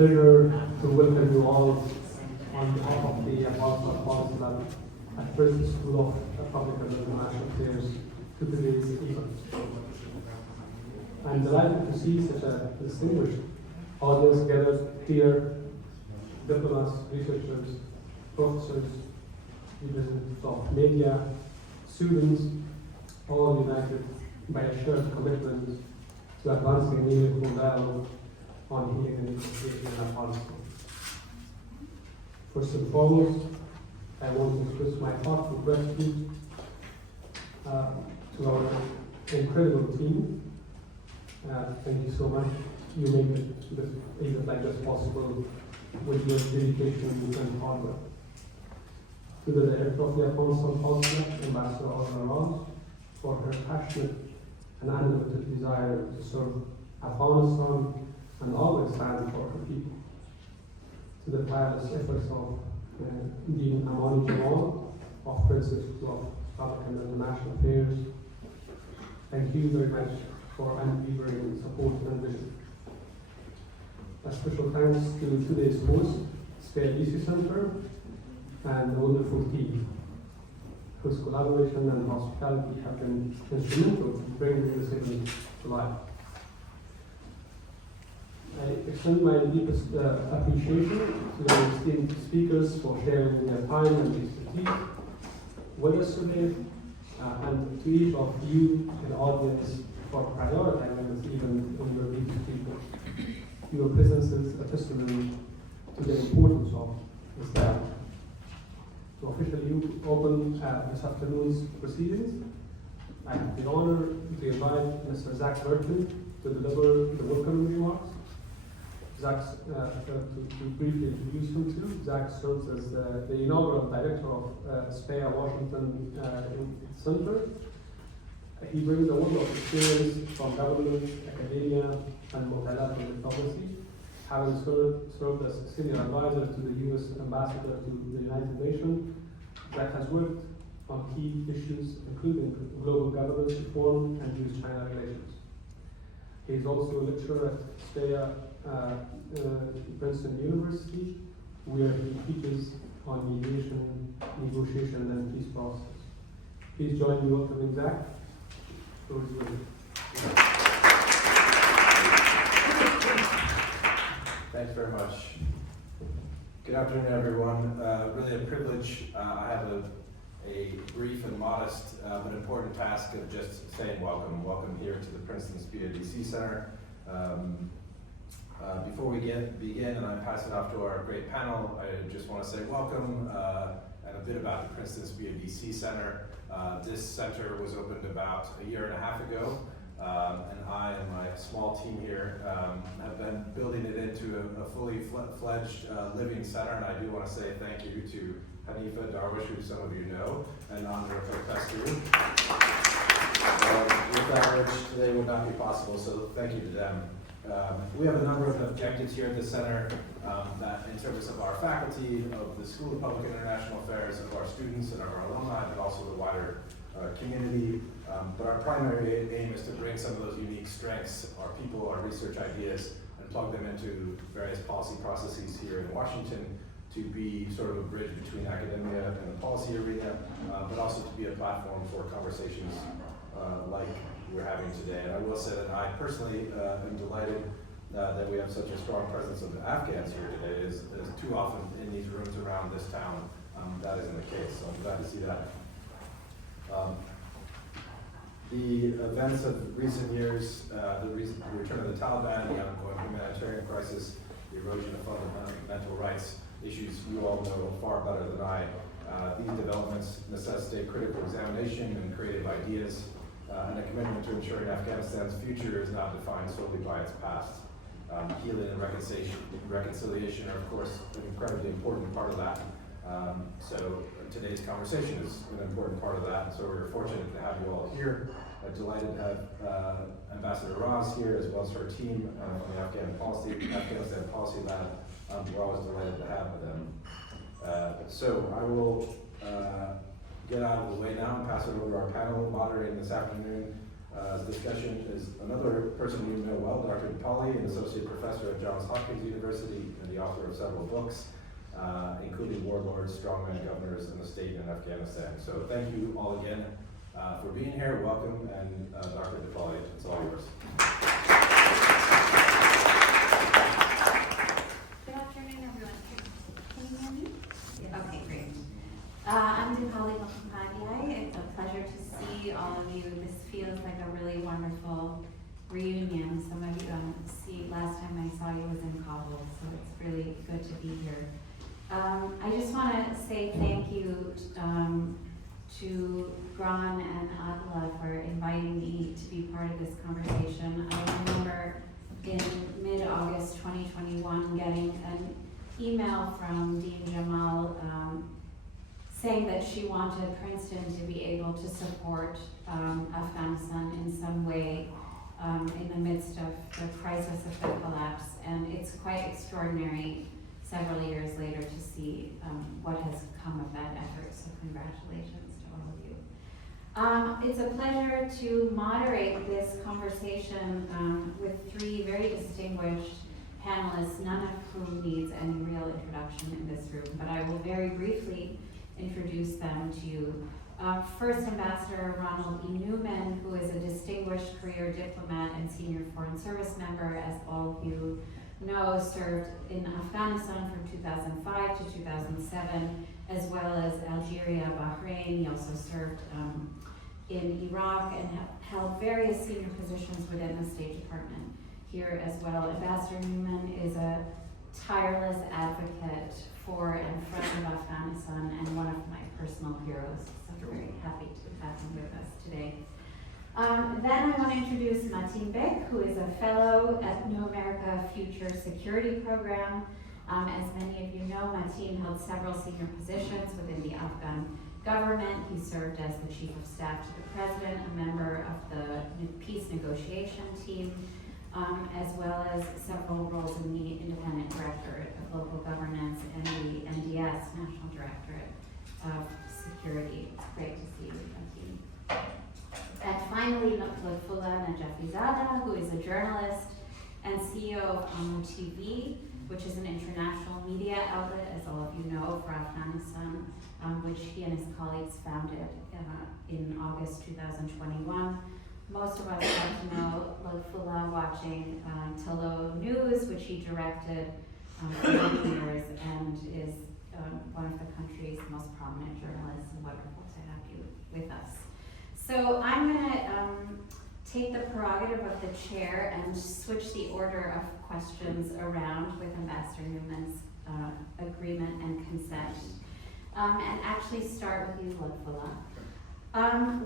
pleasure to welcome you all on behalf of the Afghanistan Policy Lab at Princeton School of Public and International Affairs to today's event. I'm delighted to see such a distinguished audience gathered here: diplomats, researchers, professors, representatives of media, students, all united by a shared commitment to advancing meaningful dialogue on healing and education in Afghanistan. First and foremost, I want to express my heartful gratitude to our incredible team. Thank you so much. You make this event like this possible with your dedication and hard work. To the Director of the Afghanistan Policy Lab, Ambassador Aurora Raz, for her passionate and unlimited desire to serve Afghanistan and always stand for her people. To the tireless efforts of Dean Amani Jamal of Princeton School of Public and International Affairs, thank you very much for unwavering support and vision. A special thanks to today's host, Spear DC Center, and the wonderful team, whose collaboration and hospitality have been instrumental in bringing this event to life. I extend my deepest appreciation to the esteemed speakers for sharing their time and expertise with us today, and to each of you in the audience for prioritizing this event in your deep speakers. Your presence is a testimony to the importance of this dialogue. To officially open this afternoon's proceedings, I have the honor to invite Mr. Zach Burton to deliver the welcome remarks. Zach, to briefly introduce him to, Zach serves as the inaugural director of Speyer Washington Center. He brings a wealth of experience from government, academia, and multilateral diplomacy, having served as senior advisor to the U.S. ambassador to the United Nations. Zach has worked on key issues including global governance reform and U.S.-China relations. He is also a lecturer at Speyer Princeton University, where he teaches on mediation, negotiation, and peace process. Please join me in welcoming Zach. Thanks very much. Good afternoon, everyone. Really a privilege. I have a brief and modest but important task of just saying welcome. Welcome here to the Princeton Speyer DC Center. Before we begin and I pass it off to our great panel, I just want to say welcome and a bit about the Princeton Speyer DC Center. This center was opened about a year and a half ago, and I and my small team here have been building it into a fully fledged living center, and I do want to say thank you to Hanifa Darwish, who some of you know, and Andrea Pescu. Without which today would not be possible, so thank you to them. We have a number of objectives here at the center that in service of our faculty, of the School of Public and International Affairs, of our students and our alumni, but also the wider community. But our primary aim is to bring some of those unique strengths, our people, our research ideas, and plug them into various policy processes here in Washington to be sort of a bridge between academia and the policy arena, but also to be a platform for conversations like we're having today. And I will say that I personally am delighted that we have such a strong presence of Afghans here today. As too often in these rooms around this town, that isn't the case. So I'm glad to see that. The events of recent years, the return of the Taliban, the ongoing humanitarian crisis, the erosion of fundamental rights, issues you all know far better than I. These developments necessitate critical examination and creative ideas, and a commitment to ensuring Afghanistan's future is not defined solely by its past. Healing and reconciliation are, of course, an incredibly important part of that. So today's conversation is an important part of that. So we're fortunate to have you all here. Delighted to have Ambassador Raz here, as well as her team from the Afghanistan Policy Lab. We're always delighted to have them. So I will get out of the way now and pass it over to our panel moderating this afternoon. The discussion is another person you know well, Dr. DePauli, an associate professor at Johns Hopkins University and the author of several books, including Warlords, Strongman Governors, and the State in Afghanistan. So thank you all again for being here. Welcome, and Dr. DePauli, it's all yours. Good afternoon, everyone. Can you hear me? Okay, great. I'm DePauli Mukhopadhyay. It's a pleasure to see all of you. This feels like a really wonderful reunion. Some of you don't see, last time I saw you was in Kabul, so it's really good to be here. I just want to say thank you to Gran and Adla for inviting me to be part of this conversation. I remember in mid-August 2021 getting an email from Dean Jamal saying that she wanted Princeton to be able to support Afghanistan in some way in the midst of the crisis of the collapse. And it's quite extraordinary several years later to see what has come of that effort. So congratulations to all of you. It's a pleasure to moderate this conversation with three very distinguished panelists, none of whom needs any real introduction in this room, but I will very briefly introduce them to you. First, Ambassador Ronald E. Newman, who is a distinguished career diplomat and senior foreign service member, as all of you know, served in Afghanistan from 2005 to 2007, as well as Algeria, Bahrain. He also served in Iraq and held various senior positions within the State Department here as well. Ambassador Newman is a tireless advocate for and friend of Afghanistan and one of my personal heroes. So I'm very happy to have him with us today. Then I want to introduce Mateen Bek, who is a fellow at New America Future Security Program. As many of you know, Mateen held several senior positions within the Afghan government. He served as the Chief of Staff to the President, a member of the peace negotiation team, as well as several roles in the Independent Directorate of Local Governance and the NDS, National Directorate of Security. It's great to see you, Mateen. And finally, Lutfullah Najafizadeh, who is a journalist and CEO of Amnu TV, which is an international media outlet, as all of you know, for Afghanistan, which he and his colleagues founded in August 2021. Most of us got to know Lutfullah watching Tillo News, which he directed for many years, and is one of the country's most prominent journalists, and wonderful to have you with us. So I'm going to take the prerogative of the chair and switch the order of questions around with Ambassador Newman's agreement and consent, and actually start with you, Lutfullah.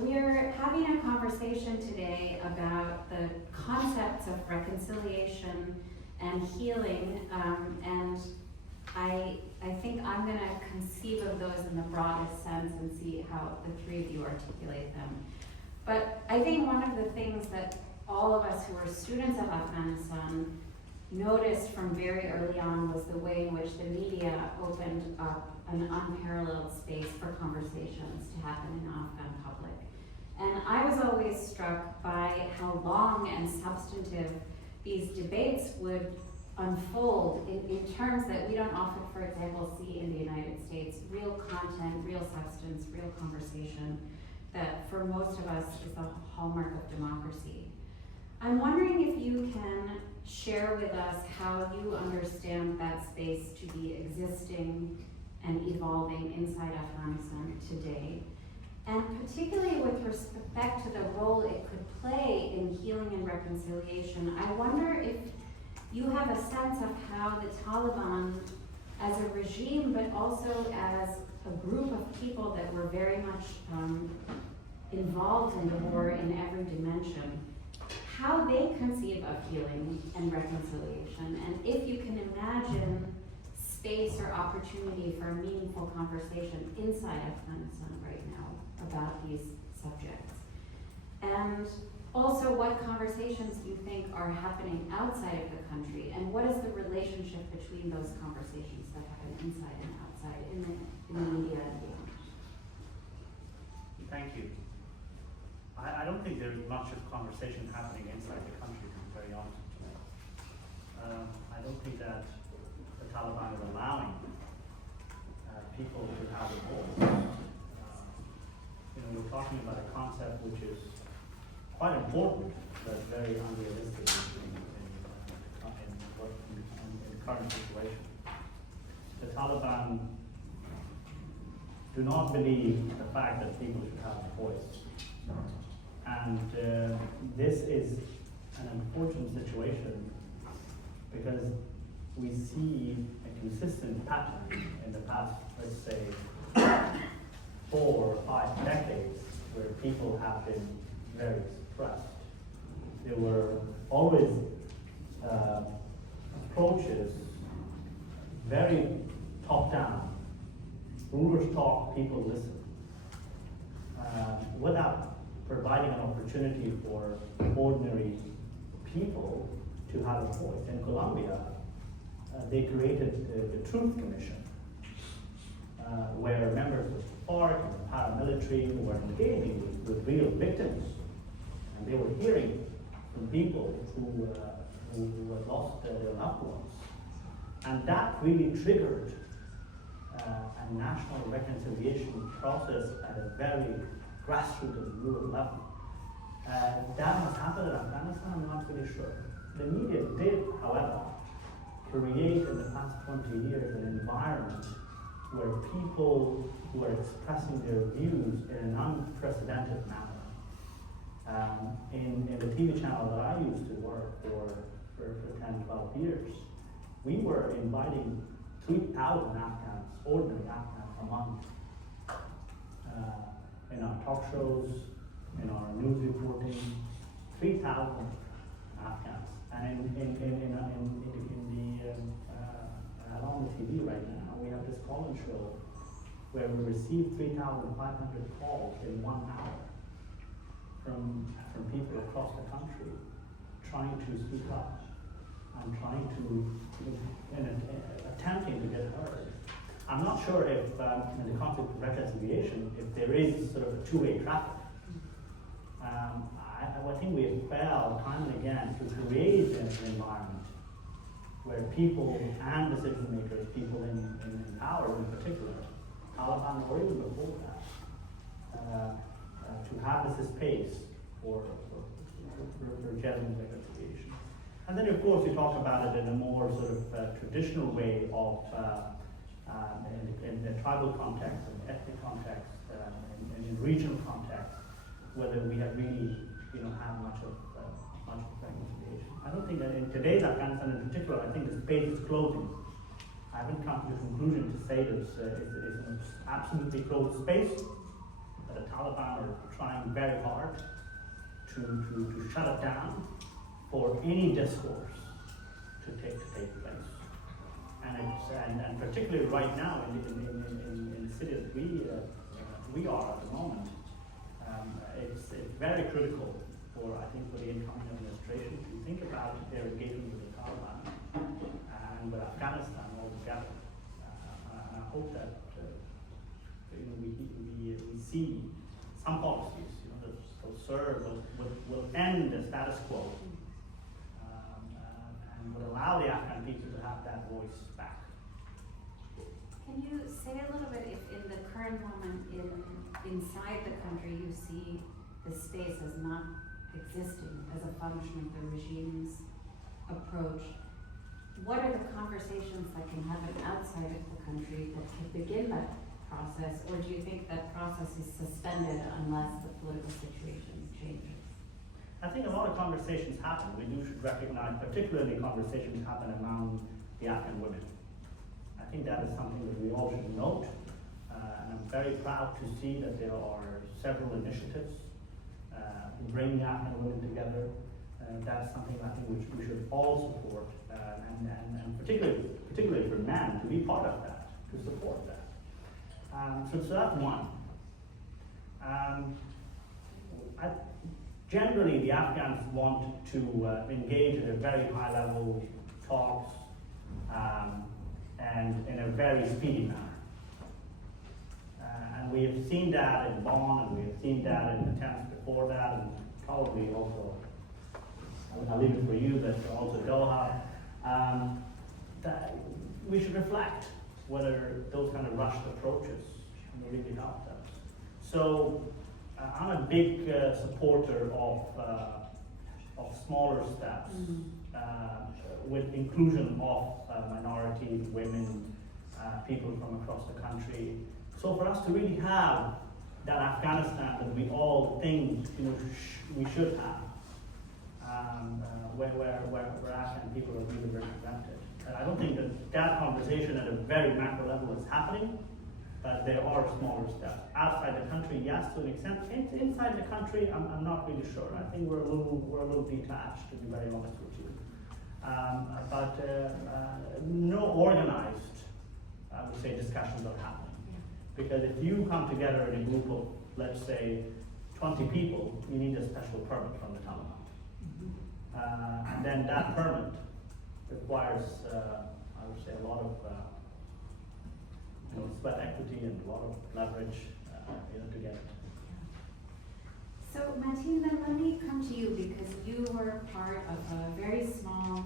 We're having a conversation today about the concepts of reconciliation and healing, and I think I'm going to conceive of those in the broadest sense and see how the three of you articulate them. But I think one of the things that all of us who are students of Afghanistan noticed from very early on was the way in which the media opened up an unparalleled space for conversations to happen in the Afghan public. And I was always struck by how long and substantive these debates would unfold in terms that we don't often, for example, see in the United States. Real content, real substance, real conversation that for most of us is the hallmark of democracy. I'm wondering if you can share with us how you understand that space to be existing and evolving inside Afghanistan today, and particularly with respect to the role it could play in healing and reconciliation. I wonder if you have a sense of how the Taliban as a regime, but also as a group of people that were very much involved in the war in every dimension, how they conceive of healing and reconciliation, and if you can imagine space or opportunity for a meaningful conversation inside Afghanistan right now about these subjects. And also, what conversations do you think are happening outside of the country, and what is the relationship between those conversations that happen inside and outside in the media and beyond? Thank you. I don't think there's much of conversation happening inside the country, to be very honest with you. I don't think that the Taliban is allowing people to have a voice. We're talking about a concept which is quite important, but very unrealistic in the current situation. The Taliban do not believe the fact that people should have a voice. And this is an unfortunate situation because we see a consistent pattern in the past, let's say, 4 or 5 decades where people have been very suppressed. There were always approaches very top-down. Rulers talk, people listen. Without providing an opportunity for ordinary people to have a voice. In Colombia, they created the Truth Commission, where members of the FARC and the paramilitary were engaging with real victims. And they were hearing from people who had lost their loved ones. And that really triggered a national reconciliation process at a very grassroots and rural level. That has happened in Afghanistan, I'm not really sure. The media did, however, create in the past 20 years an environment where people who are expressing their views in an unprecedented manner. In the TV channel that I used to work for 10, 12 years, we were inviting 3,000 Afghans, ordinary Afghans, a month. In our talk shows, in our news reporting, 3,000 Afghans. And on the TV right now, we have this call-in show where we receive 3,500 calls in 1 hour from people across the country trying to speak up and trying to, attempting to get heard. I'm not sure if, in the concept of reconciliation, if there is sort of a two-way traffic. I think we have failed time and again to create an environment where people and decision makers, people in power in particular, Taliban or even before that, to have this space for genuine reconciliation. And then of course you talk about it in a more sort of traditional way of in the tribal context, in ethnic context, and in regional context, whether we have really have much of reconciliation. I don't think that in today's Afghanistan in particular, I think the space is closing. I haven't come to the conclusion to say that it's an absolutely closed space, but the Taliban are trying very hard to shut it down for any discourse to take place. And particularly right now in the city that we are at the moment, it's very critical for the incoming administration to think about their engagement with the Taliban and with Afghanistan altogether. I hope that we see some policies that will serve, will end the status quo, and will allow the Afghan people to have that voice back. Can you say a little bit if in the current moment inside the country you see the space as not existing as a function of the regime's approach? What are the conversations that can happen outside of the country that can begin that process, or do you think that process is suspended unless the political situation changes? I think a lot of conversations happen. We should recognize, particularly conversations happen among the Afghan women. I think that is something that we all should note, and I'm very proud to see that there are several initiatives bringing Afghan women together. That's something I think which we should all support, and particularly for men to be part of that, to support that. So that's one. Generally, the Afghans want to engage in a very high level talks and in a very speedy manner. And we have seen that in Bonn, and we have seen that in attempts before that, and probably also, I'll leave it for you, but also Doha, that we should reflect whether those kind of rushed approaches really helped us. So I'm a big supporter of smaller steps with inclusion of minority women, people from across the country. So for us to really have that Afghanistan that we all think we should have, where Afghan people are really represented. I don't think that conversation at a very macro level is happening, but there are smaller steps. Outside the country, yes, to an extent. Inside the country, I'm not really sure. I think we're a little detached, to be very honest with you. But no organized, I would say, discussions are happening. Because if you come together in a group of, let's say, 20 people, you need a special permit from the Taliban. And then that permit requires, I would say, a lot of sweat equity and a lot of leverage to get it. So Mateen, then let me come to you, because you were part of a very small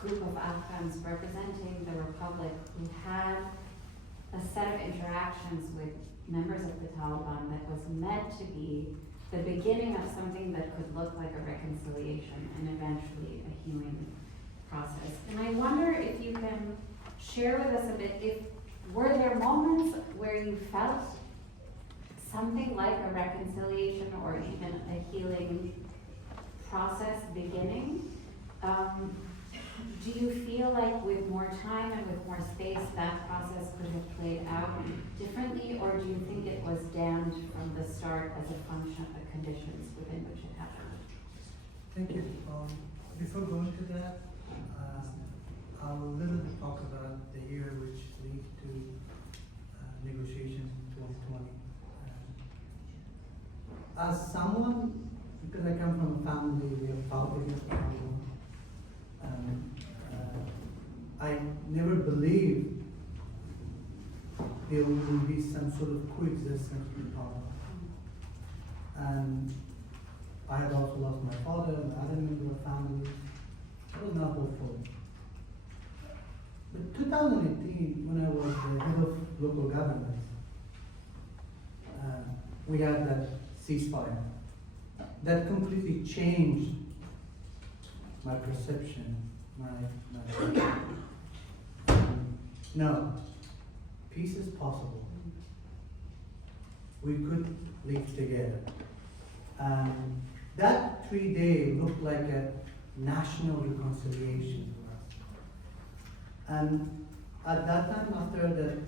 group of Afghans representing the Republic who had a set of interactions with members of the Taliban that was meant to be the beginning of something that could look like a reconciliation and eventually a healing process. And I wonder if you can share with us a bit, were there moments where you felt something like a reconciliation or even a healing process beginning? Do you feel like with more time and with more space that process could have played out differently, or do you think it was damned from the start as a function of the conditions within which it happened? Thank you. Before going to that, I'll a little bit talk about the year which leads to negotiations in 2020. As someone, because I come from a family, we have politics, I never believed there would be some sort of coexistence with power. And I had also lost my father and other members of the family. I was not hopeful. But 2018, when I was the head of local government, we had that ceasefire. That completely changed my perception, no, peace is possible. We could live together. And that 3 days looked like a national reconciliation for us. And at that time, after that,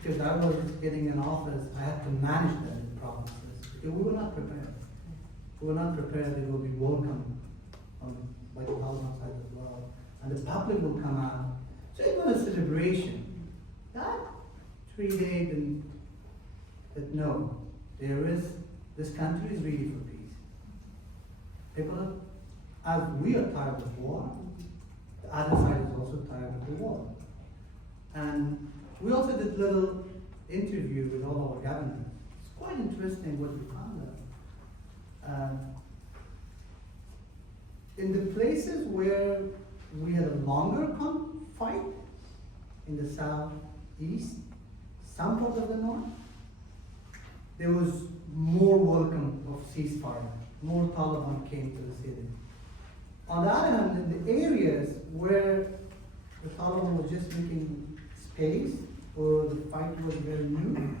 because I was getting in office, I had to manage that provinces. Because we were not prepared. We were not prepared they will be welcome by the Taliban side as well. And the public will come out. So it was a celebration. That 3 days, and that no, this country is ready for peace. People are, as we are tired of war, the other side is also tired of the war. And we also did a little interview with all our governors. It's quite interesting what we found out. In the places where we had a longer fight, in the southeast, some parts of the north, there was more welcome of ceasefire. More Taliban came to the city. On the other hand, in the areas where the Taliban was just making space, or the fight was very new,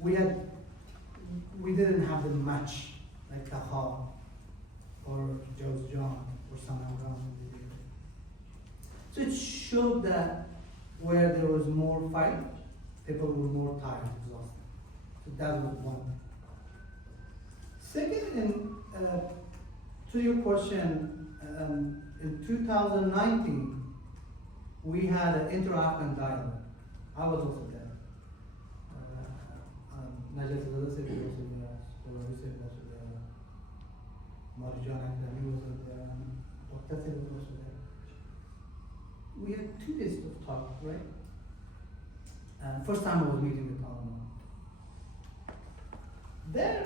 we didn't have them much, like Taha or Jowzjan or somewhere around the area. So it showed that where there was more fight, people were more tired, exhausted. So that was one. Second, to your question, in 2019, we had an inter-Afghan dialogue. I was also there. Najat Zadeh was also there. Hussein was also there. Marjan Akhdami was also there. Dr. was also there. We had 2 days of talk, right? First time I was meeting with Taliban. There,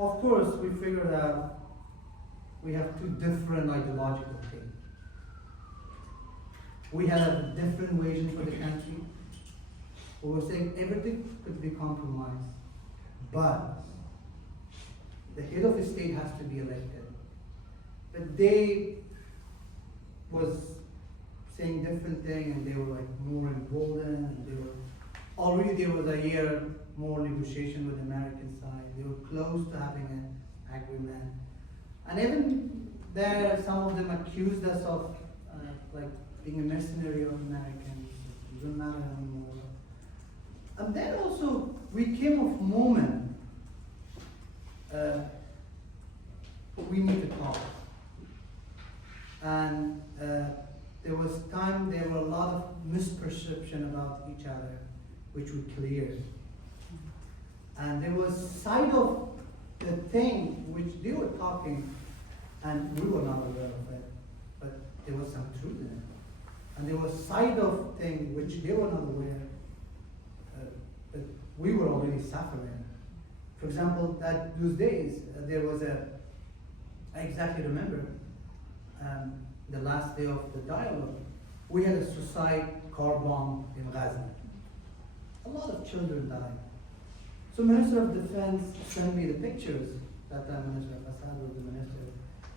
of course, we figured out we have two different ideological things. We have a different vision for the country. We were saying everything could be compromised, but the head of the state has to be elected. But they was saying different thing, and they were like more emboldened, and they were already there was a year more negotiation with the American side. They were close to having an agreement, and even there, some of them accused us of like being a mercenary of Americans. It doesn't matter anymore. And then also we came of moment. We need to talk. And there was time, there were a lot of misperception about each other, which we cleared. And there was side of the thing which they were talking, and we were not aware of it, but there was some truth in it. And there was side of thing which they were not aware, but we were already suffering. For example, those days, there was I exactly remember, the last day of the dialogue, we had a suicide car bomb in Gaza. A lot of children died. So Minister of Defense sent me the pictures. That time Minister Assad was the minister.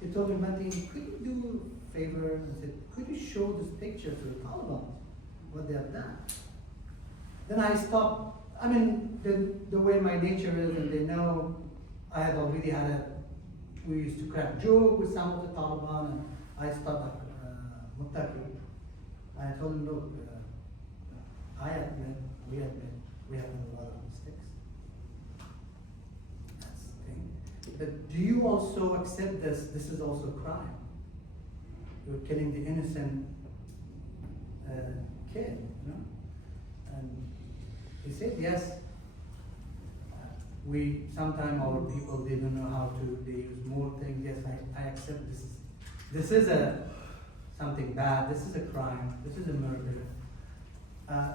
He told me, Mati, could you do a favor and said, could you show this picture to the Taliban, what they have done? Then I stopped. I mean, the way my nature is, and they know I had already had we used to crack joke with some of the Taliban, and I stopped Muttaqi. I told him, look, I admit, we have made a lot of mistakes. That's the thing. But do you also accept this? This is also a crime. You're killing the innocent kid, you know? And he said, yes, sometimes our people, they don't know how to, they use more things. Yes, I accept this. This is something bad. This is a crime. This is a murder.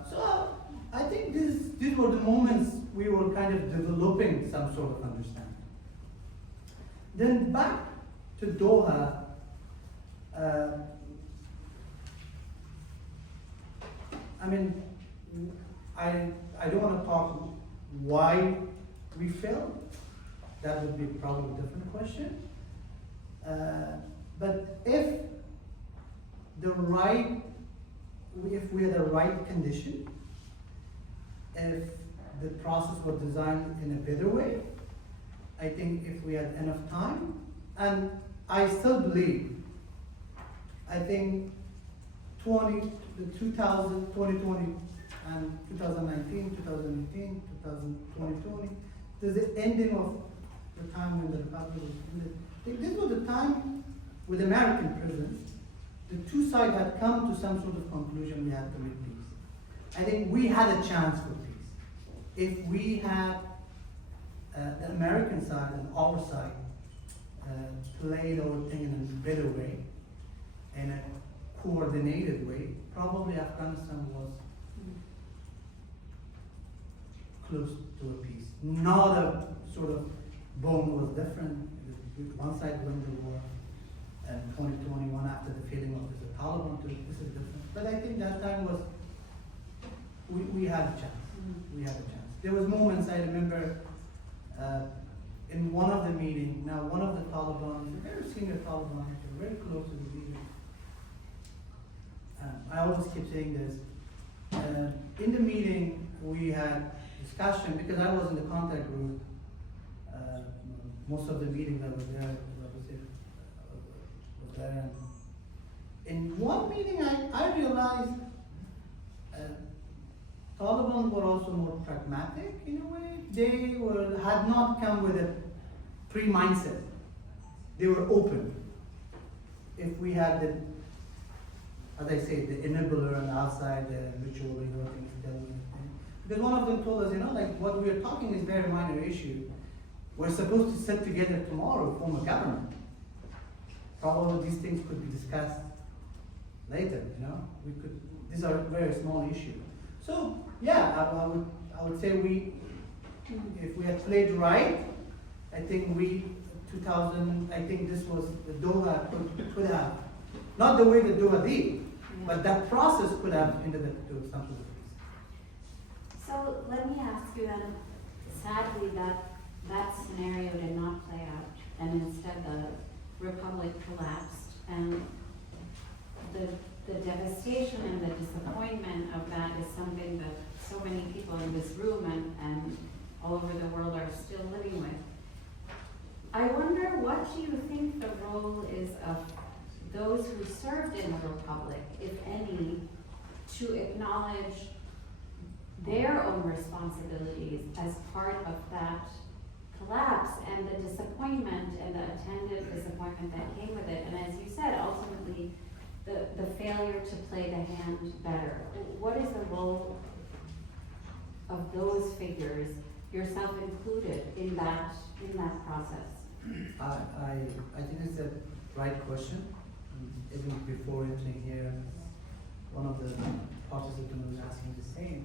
So I think these were the moments we were kind of developing some sort of understanding. Then back to Doha, I mean, I don't want to talk why we failed. That would be probably a different question. But if we had the right condition, if the process was designed in a better way, I think if we had enough time, and I still believe, I think 2020 and 2019, 2018, 2020, there's the ending of the time when the Republic was ended. I think this was the time with American presence, the two sides had come to some sort of conclusion we had to make peace. I think we had a chance for peace. If we had the American side and our side played our thing in a better way, in a coordinated way, probably Afghanistan was close to a peace. Not a sort of bone was different. One side won the war, and 2021 after the failing of the Taliban, this is different. But I think that time was, we had a chance. We had a chance. There was moments I remember in one of the meetings, now one of the Taliban, a very senior Taliban, very close to the leader. I always keep saying this. In the meeting, we had discussion, because I was in the contact group. Most of the meetings I was there, in one meeting, I realized Taliban were also more pragmatic in a way. They had not come with a pre-mindset. They were open. If we had the, as I say, the enabler and outside the mutual, things telling me. Because one of them told us, like what we are talking is very minor issue. We're supposed to sit together tomorrow, form a government. Probably these things could be discussed later, these are very small issues. So yeah, I would say if we had played right, I I think I think this was, the Doha could have, not the way the Doha did, but that process could have ended up to something. So let me ask you then, sadly, that scenario did not play out, and instead the republic collapsed, and the devastation and the disappointment of that is something that so many people in this room and all over the world are still living with. I wonder, what do you think the role is of those who served in the republic, if any, to acknowledge their own responsibilities as part of that collapse and the disappointment and the attendant disappointment that came with it, and as you said, ultimately the failure to play the hand better. What is the role of those figures, yourself included, in that process? I think it's a right question. Even before entering here, one of the participants was asking the same.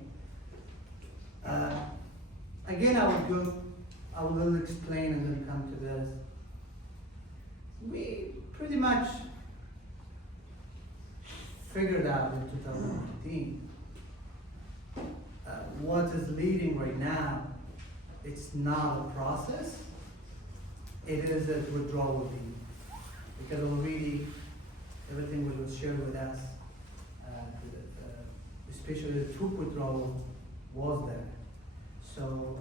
Again, I will explain and then come to this. We pretty much figured out in 2015 what is leading right now. It's not a process, it is a withdrawal deal. Because already everything was shared with us, especially the troop withdrawal was there. So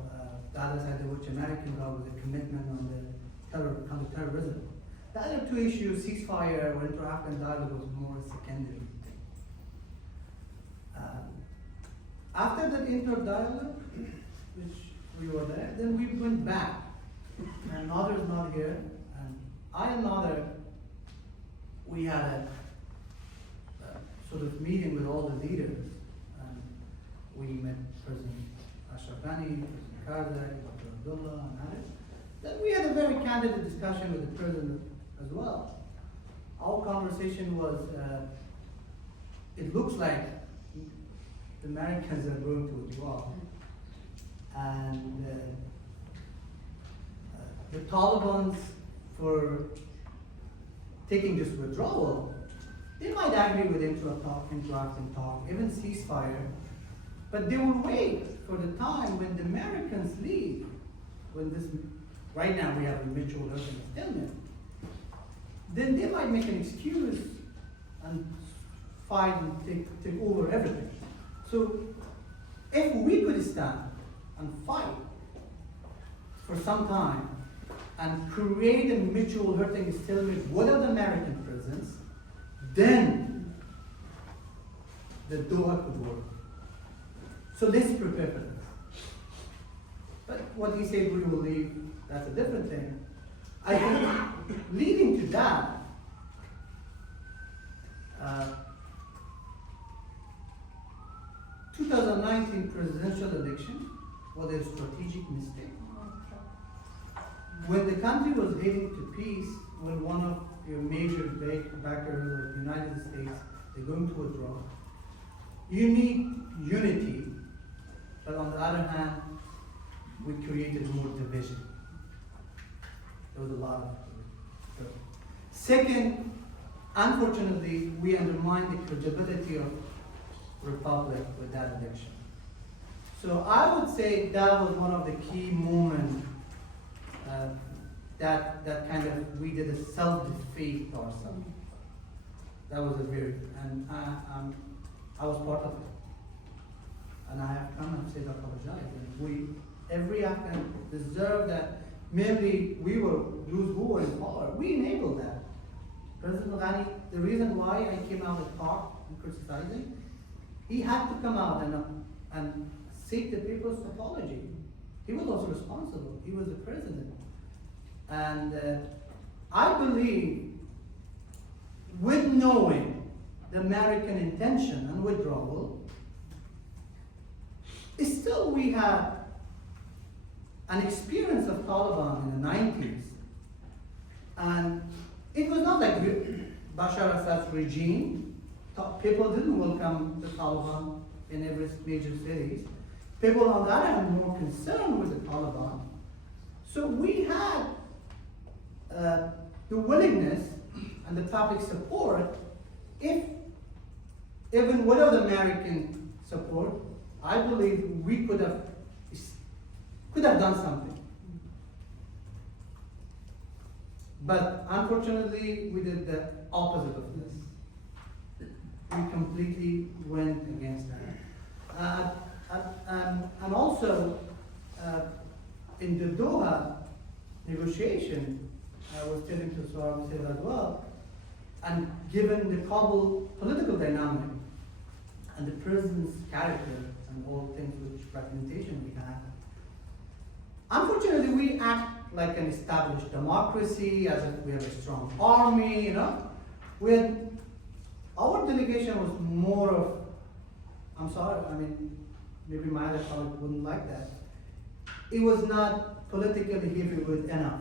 the other side, which American got, was a commitment on the counter-terrorism. The other two issues, ceasefire or inter-Afghan dialogue, was more a secondary thing. After that inter-dialogue, which we were there, then we went back. And Nader is not here, and I and Nader, we had a sort of meeting with all the leaders. And we met President Ashraf Ghani, President Karzai, Dr. Abdullah, and others. Then we had a very candid discussion with the President as well. Our conversation was, it looks like the Americans are going to withdraw. And the Taliban, for taking this withdrawal, they might agree with interacting talk, even ceasefire, but they will wait for the time when the Americans leave. Right now we have a mutual understanding. Then they might make an excuse and fight and take over everything. So if we could stand and fight for some time and create a mutual hurting stalemate without the American presence, then the Doha could work. So let's prepare for this. But what he said, we will leave, that's a different thing. I think leading to that, 2019 presidential election was a strategic mistake. When the country was heading to peace, when one of your major backers like the United States, they're going to withdraw, you need unity, but on the other hand, we created more division. There was a lot of it. Second, unfortunately, we undermined the credibility of Republic with that election. So I would say that was one of the key moments that kind of, we did a self-defeat to ourselves. That was a very, and I was part of it. And I have come and said, I apologize. And every Afghan deserved that. Mainly, those who were in power, we enabled that. President Ghani, the reason why I came out with talk and criticizing, he had to come out and seek the people's apology. He was also responsible. He was the president. And I believe, with knowing the American intention and withdrawal, still we had an experience of Taliban in the 90s. And it was not like Bashar Assad's regime. People didn't welcome the Taliban in every major cities. People on the other hand were more concerned with the Taliban. So we had the willingness and the public support, if even without the American support, I believe we could have done something. But unfortunately, we did the opposite of this. We completely went against that. And also, in the Doha negotiation, I was telling to Saurabh Hussain as well, and given the Kabul political dynamic and the president's character and all things which fragmentation we had, unfortunately we act like an established democracy, as if we have a strong army, you know. Our delegation was more of, I'm sorry, I mean, maybe my other colleague wouldn't like that. It was not politically heavyweight enough.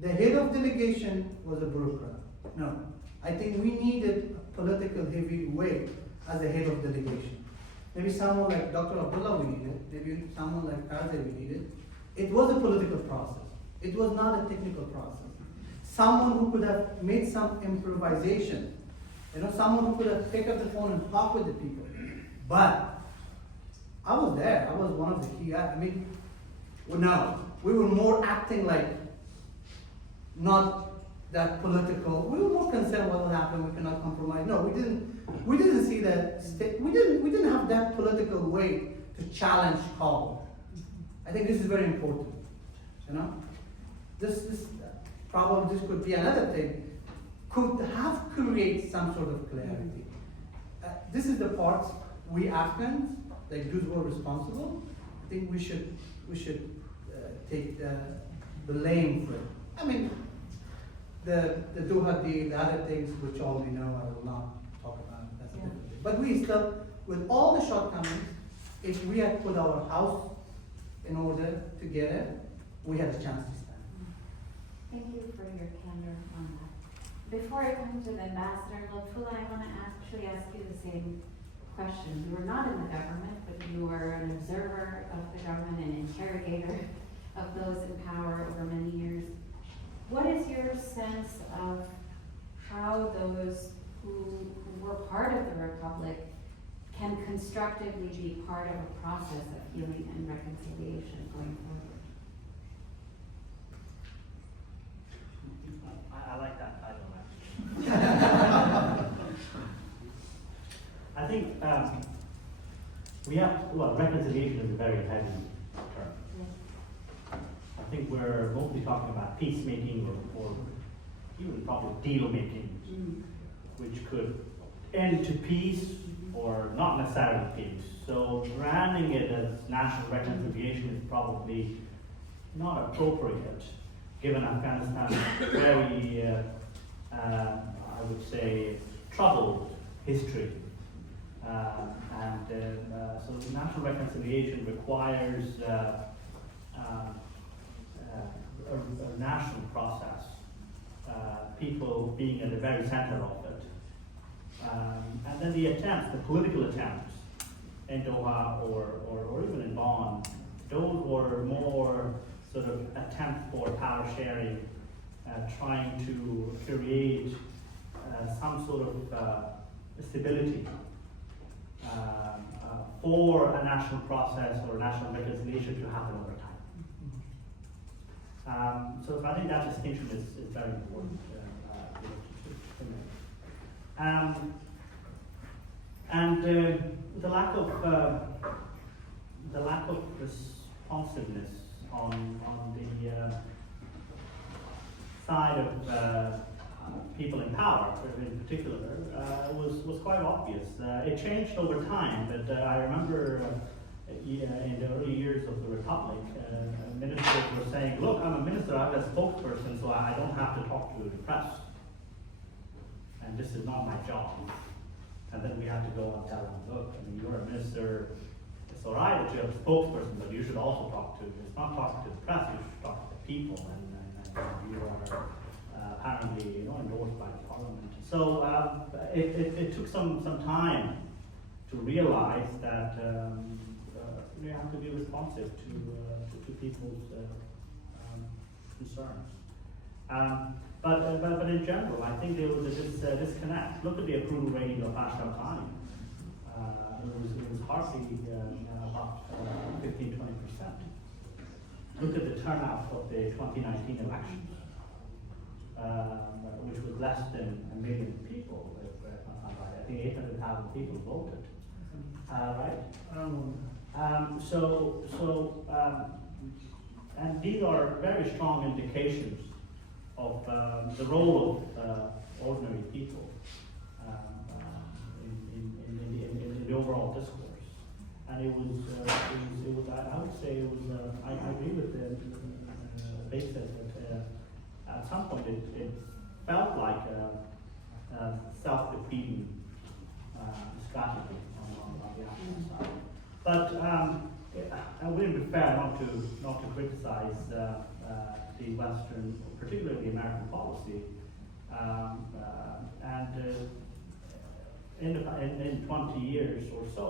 The head of delegation was a bureaucrat. No, I think we needed a political heavyweight as a head of delegation. Maybe someone like Dr. Abdullah we needed, maybe someone like Karzai we needed. It was a political process. It was not a technical process. Someone who could have made some improvisation. You know, someone who could have picked up the phone and talked with the people. But I was there. I was one of the key guys. I mean, well, no, we were more acting like not that political. We were more concerned what will happen. We cannot compromise. No, we didn't see that. We didn't have that political weight to challenge Kabul. I think this is very important. You know, this probably this could be another thing. Could have create some sort of clarity. This is the parts we Afghans, like those who are responsible. I think we should take the blame for it. I mean, the Doha deal, the other things which all we know, I will not talk about. That's a different thing. But we still, with all the shortcomings, if we had put our house in order together, we had a chance to stand. Thank you for your candor on that. Before I come to the ambassador, Lutfullah, I want to actually ask you the same question. You were not in the government, but you were an observer of the government and interrogator of those in power over many years. What is your sense of how those who were part of the Republic can constructively be part of a process of healing and reconciliation going forward? I like that title, actually. I think reconciliation is a very heavy term. Yeah. I think we're mostly talking about peacemaking or even probably deal making, which could end to peace or not necessarily peace. So branding it as national reconciliation is probably not appropriate, given Afghanistan's very, I would say, troubled history. So national reconciliation requires a national process, people being at the very center of it. And then the political attempts in Doha or even in Bonn, those were more sort of attempts for power sharing, trying to create some sort of stability for a national process or national reconciliation to happen over time. So I think that distinction is very important to make. And the lack of responsiveness on the side of people in power, in particular, was quite obvious. It changed over time, but I remember in the early years of the Republic, ministers were saying, "Look, I'm a minister, I'm a spokesperson, so I don't have to talk to the press. And this is not my job." And then we had to go and tell them, "Look, I mean, you're a minister, it's all right that you're a spokesperson, but you should also talk to, it's not talking to the press, you should talk to the people, and you are apparently endorsed by the parliament." So it took some time to realize that we have to be responsive to people's concerns. But in general, I think there was this disconnect. Look at the approval rating of Ashraf Ghani. It was hardly about 15-20%. Look at the turnout of the 2019 elections, which was less than 1 million people. If I'm not right. I think 800,000 people voted. Right? And these are very strong indications of the role of ordinary people in the overall discourse. And it was I would say it was, I agree with they said that at some point it felt like a self-defeating strategy on the Afghan side. But I wouldn't be fair not to criticize the Western, particularly the American policy, in 20 years or so,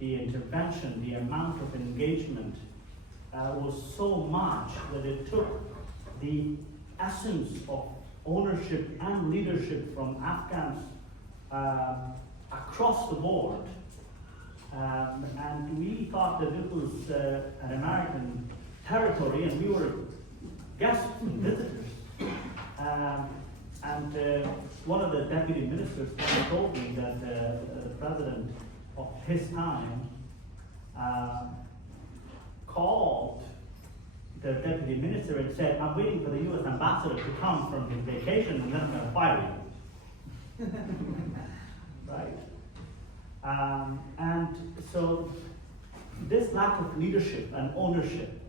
the intervention, the amount of engagement was so much that it took the essence of ownership and leadership from Afghans across the board. And we thought that it was an American territory, and we were guests and visitors. One of the deputy ministers told me that the president of his time called the deputy minister and said, "I'm waiting for the U.S. ambassador to come from his vacation, and then I'm going to fire you." Right? And so this lack of leadership and ownership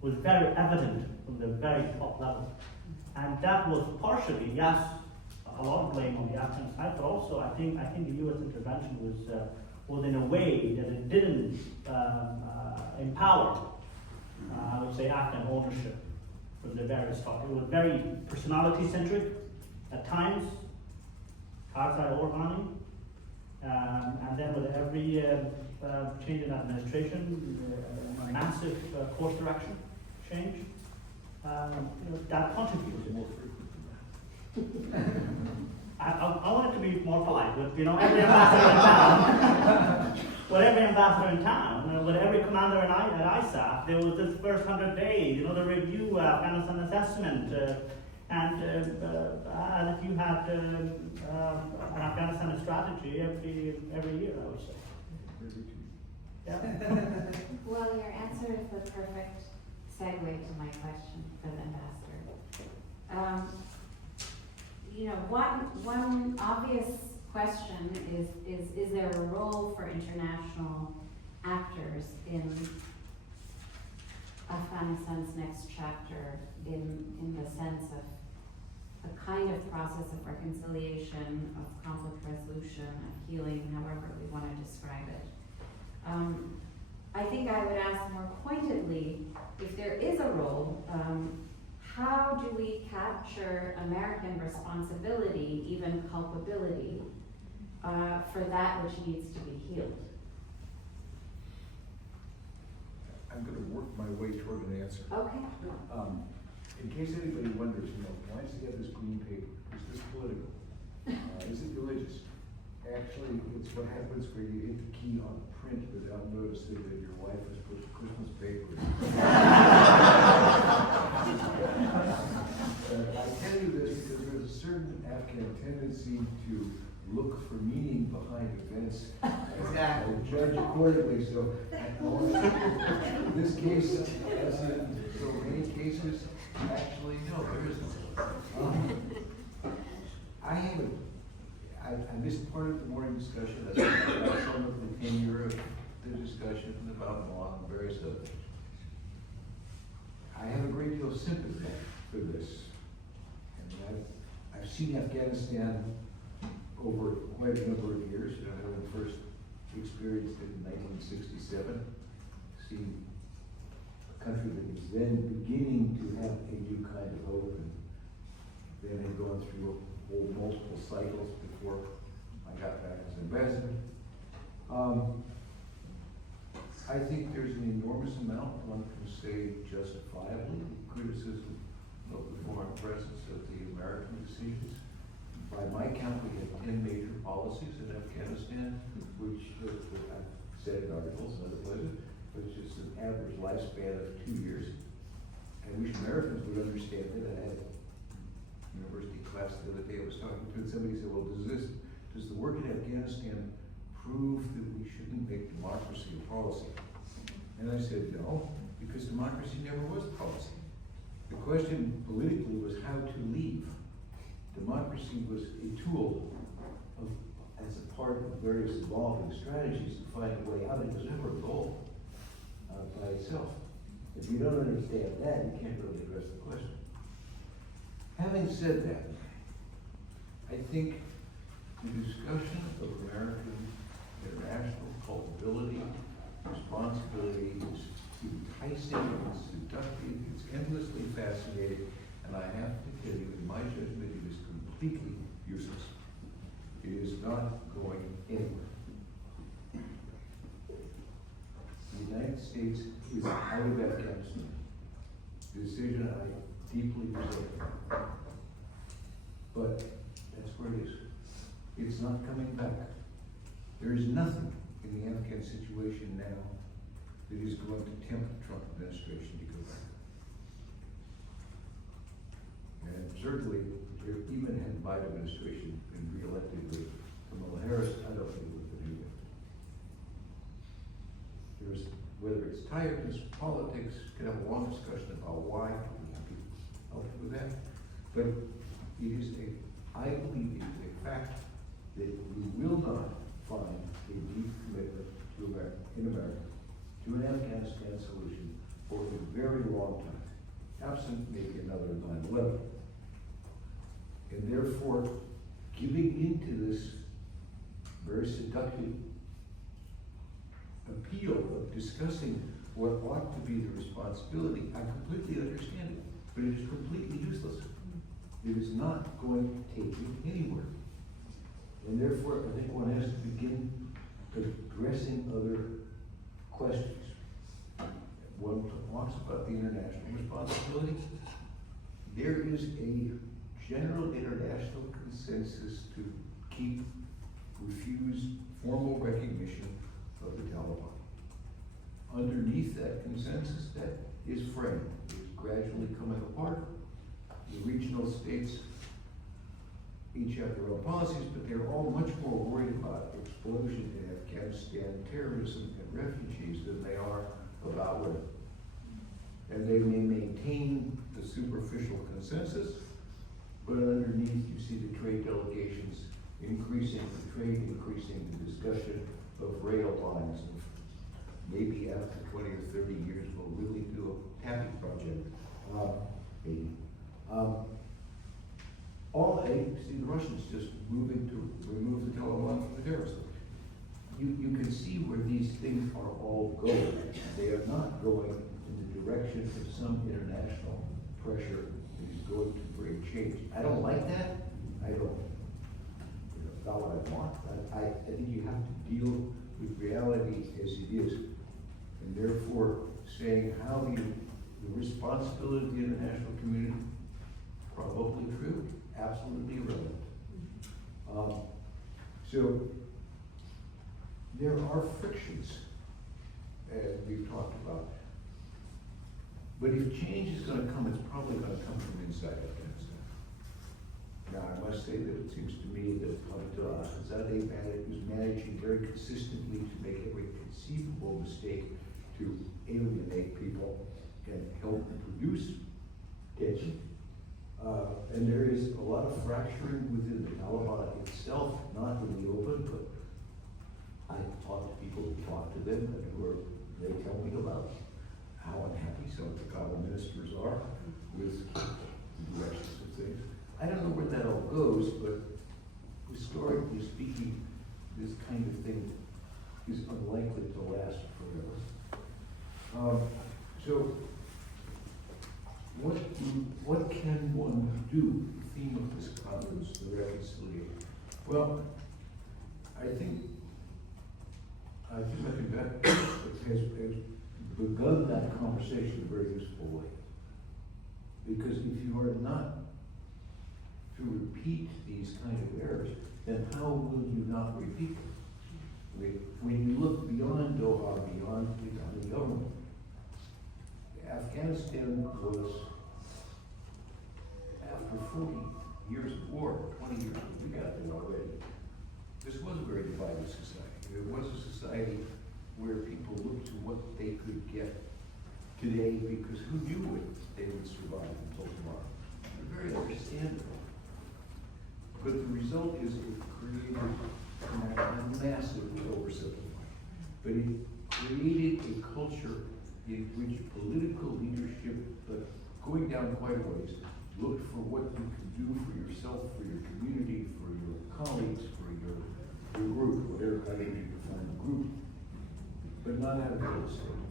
was very evident from the very top level. And that was partially, yes, a lot of blame on the Afghan side, but also I think the U.S. intervention was in a way that it didn't empower, I would say, Afghan ownership from the very start. It was very personality-centric at times, Karzai or Ghani. And then with every change in administration, a massive course direction change, that contributed. I want it to be more polite, with every ambassador in town, with every commander in ISAF, there was this first 100 days, the review, Afghanistan assessment, and if you had an Afghanistan strategy every year, I would say. Yeah. Well, your answer is the perfect segue to my question for the ambassador. One obvious question is there a role for international actors in Afghanistan's next chapter in the sense of a kind of process of reconciliation, of conflict resolution, of healing, however we want to describe it. I think I would ask more pointedly, if there is a role, how do we capture American responsibility, even culpability, for that which needs to be healed? I'm going to work my way toward an answer. Okay. In case anybody wonders, why does he have this green paper? Is this political? Is it religious? Actually, it's what happens where you hit the key on print without noticing that your wife has put Christmas paper. I tell you this because there's a certain Afghan tendency to look for meaning behind events and judge accordingly. So, in this case, as in so many cases, actually, no, there isn't. I missed part of the morning discussion. I about some of the tenure of the discussion about law and various other things. I have a great deal of sympathy for this. I've seen Afghanistan over quite a number of years. Having first experienced it in 1967, seeing a country that was then beginning to have a new kind of hope, and then had gone through multiple cycles before I got back as ambassador. I think there's an enormous amount, one can say justifiably, criticism of the foreign presence of the American decisions. By my count, we have 10 major policies in Afghanistan, which I've said in articles and other places, which is an average lifespan of 2 years. I wish Americans would understand that. I had a university class the other day I was talking to, and somebody said, well, does the work in Afghanistan prove that we shouldn't make democracy a policy? And I said, no, because democracy never was a policy. The question politically was how to leave. Democracy was a tool as a part of various evolving strategies to find a way out. It was never a goal by itself. If you don't understand that, you can't really address the question. Having said that, I think the discussion of American international culpability, responsibility is enticing, it's seductive, it's endlessly fascinating, and I have to tell you, in my judgment, it is completely useless. It is not going anywhere. The United States is out of Afghanistan. Decision I deeply resent. But that's where it is. It's not coming back. There is nothing in the Afghan situation now that is going to tempt the Trump administration to go back. And certainly, if even had the Biden administration been reelected with Kamala Harris, I don't think it would have been either. There's, whether it's tiredness, politics, can have a long discussion about why people help with that. But it is I believe it is a fact that we will not find a deep commitment to America, in America, to an Afghanistan solution for a very long time, absent maybe another 9/11. And therefore, giving into this very seductive appeal of discussing what ought to be the responsibility, I completely understand it, but it is completely useless. It is not going to take you anywhere. And therefore, I think one has to begin addressing other questions. One talks about the international responsibility. There is a general international consensus to refuse formal recognition of the Taliban. Underneath that consensus, that is framed. It's gradually coming apart. The regional states each have their own policies, but they're all much more worried about explosion in Afghanistan, terrorism, and refugees than they are about women. And they may maintain the superficial consensus, but underneath you see the trade delegations increasing the trade, increasing the discussion of rail lines. Maybe after 20 or 30 years, we'll really do a TAPI project. Maybe. See the Russians just moving to remove the Taliban from the terrorist list. You can see where these things are all going. They are not going in the direction of some international pressure that is going to bring change. I don't like that. I don't. It's not what I want. I think you have to deal with reality as it is, and therefore saying how the responsibility of the international community, probably true, absolutely irrelevant. So there are frictions, as we've talked about. But if change is going to come, it's probably going to come from inside Afghanistan. Now, I must say that it seems to me that Zadeh was managing very consistently to make every conceivable mistake to alienate people and help produce tension. And there is a lot of fracturing within the Taliban itself, not in the open, but I talk to people who talk to them and they tell me about how unhappy some of the Kabul ministers are with the directions of things. I don't know where that all goes, but historically speaking, this kind of thing is unlikely to last forever. So, what can one do? The theme of this conference, the reconciliation. Well, I think I can has begun that conversation in a very useful way. Because if you are not to repeat these kind of errors, then how will you not repeat them? When you look beyond Doha, beyond the government, Afghanistan was, after 40 years of war, 20 years, we got there already. This was a very divided society. It was a society where people looked to what they could get today, because who knew if they would survive until tomorrow? They're very understandable. But the result is it created, I'm massively oversimplifying, but it created a culture in which political leadership, but going down quite a ways, looked for what you could do for yourself, for your community, for your colleagues, for your group, whatever, however you define a group, but not out of real estate.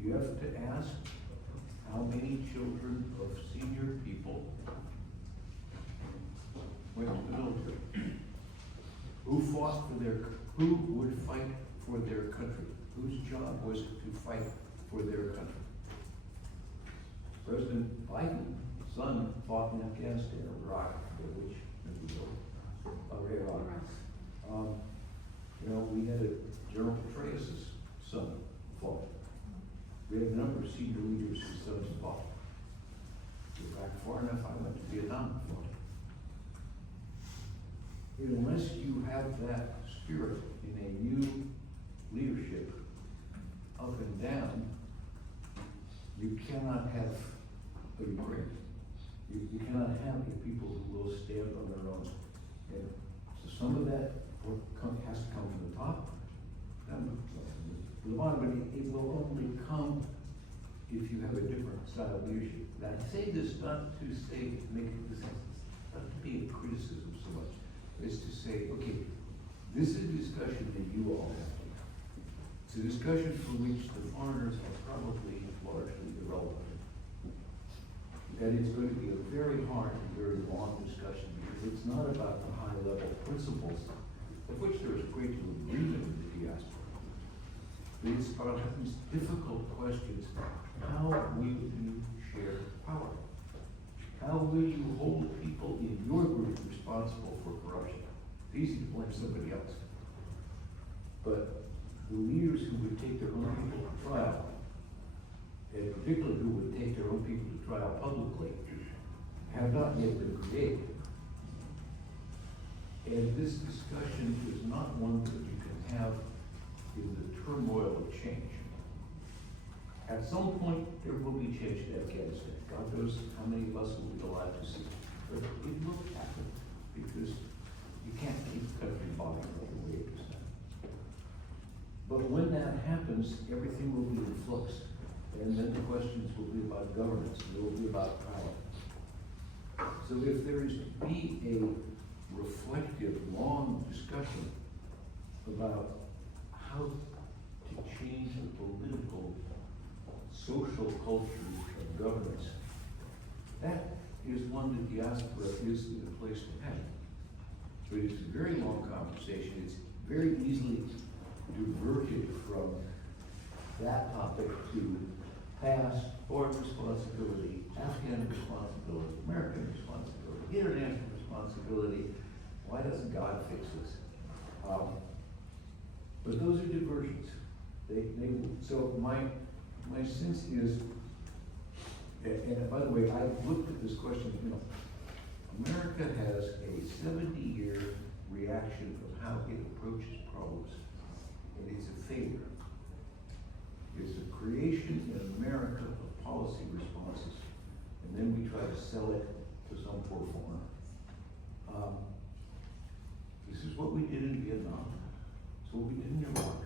You have to ask how many children of senior people went to the military. Who fought for who would fight for their country? Whose job was to fight for their country? President Biden's son fought in Afghanistan, or Iraq, which, Iraq. We had General Petraeus' son fought. We have a number of senior leaders whose sons fought. Go back far enough, I went to Vietnam and fought. Unless you have that spirit in a new leadership, up and down, you cannot have a Ukraine. You cannot have the people who will stand on their own. And so some of that has to come from the top, and the bottom, but it will only come if you have a different style of leadership. And I say this not to say, not to be a criticism so much, is to say, okay, this is a discussion that you all have to have. It's a discussion for which the foreigners are probably largely irrelevant. And it's going to be a very hard and very long discussion, because it's not about the high level principles, of which there is a great deal of agreement in the diaspora. But it's about these difficult questions. How will you share power? How will you hold people in your group responsible for corruption? It's easy to blame somebody else. But the leaders who would take their own people to trial, and particularly who would take their own people to trial publicly, have not yet been created. And this discussion is not one that you can have in the turmoil of change. At some point, there will be change in Afghanistan. God knows how many of us will be alive to see. But it will happen, because you can't keep the country bobbing the way it is now. But when that happens, everything will be in flux. And then the questions will be about governance, and they will be about power. So if there is to be a reflective, long discussion about how to change the political, social culture of governance, that is one that diaspora is the place to have. But it's a very long conversation. It's very easily diverted from that topic to past, foreign responsibility, Afghan responsibility, American responsibility, international responsibility. Why doesn't God fix this? But those are diversions. So my sense is, and by the way, I looked at this question, America has a 70-year reaction of how it approaches problems, and it's a failure. It's a creation in America of policy responses, and then we try to sell it to some poor foreigner. This is what we did in Vietnam. It's what we did in Iraq.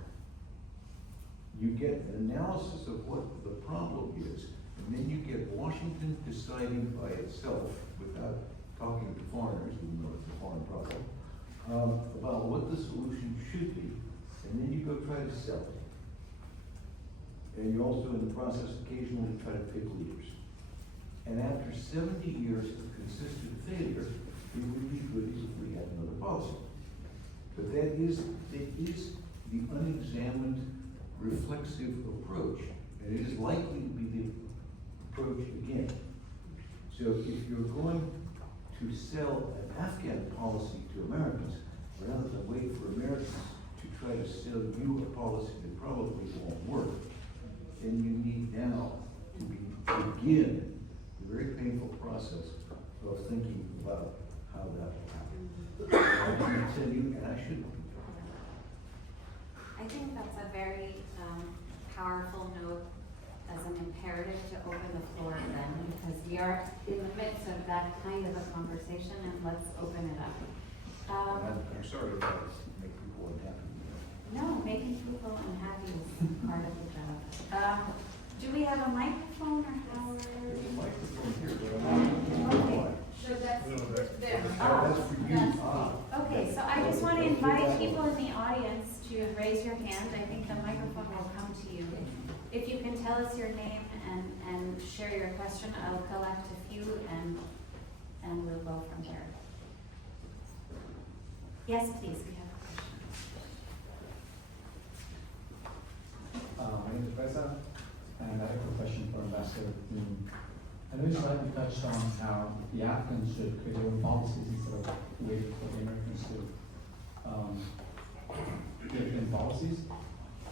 You get an analysis of what the problem is, and then you get Washington deciding by itself, without talking to foreigners, even though it's a foreign problem, about what the solution should be, and then you go try to sell it. And you also, in the process, occasionally try to pick leaders. And after 70 years of consistent failure, it would be good if we had another policy. But it is the unexamined reflexive approach, and it is likely to be the approach again. So if you're going to sell an Afghan policy to Americans, rather than wait for Americans to try to sell you a policy that probably won't work, then you need now to begin the very painful process of thinking about how that will happen. I can tell you, and I should. I think that's a very powerful note as an imperative to open the floor then, because we are in the midst of that kind of a conversation, and let's open it up. I'm sorry about it, make people unhappy. No, making people unhappy is part of the job. Do we have a microphone or how? There's a microphone here, but I'm not. Okay. So that's there. That's for you. That's- Ah. Okay, so I just want to invite people in the audience to raise your hand. I think the microphone will come to you. If you can tell us your name and share your question, I'll collect a few and we'll go from there. Yes, please, we have a question. My name is Reza, and I have a question for Ambassador Moon. I know you slightly touched on how the Afghans should create their own policies instead of waiting for the Americans to give them policies.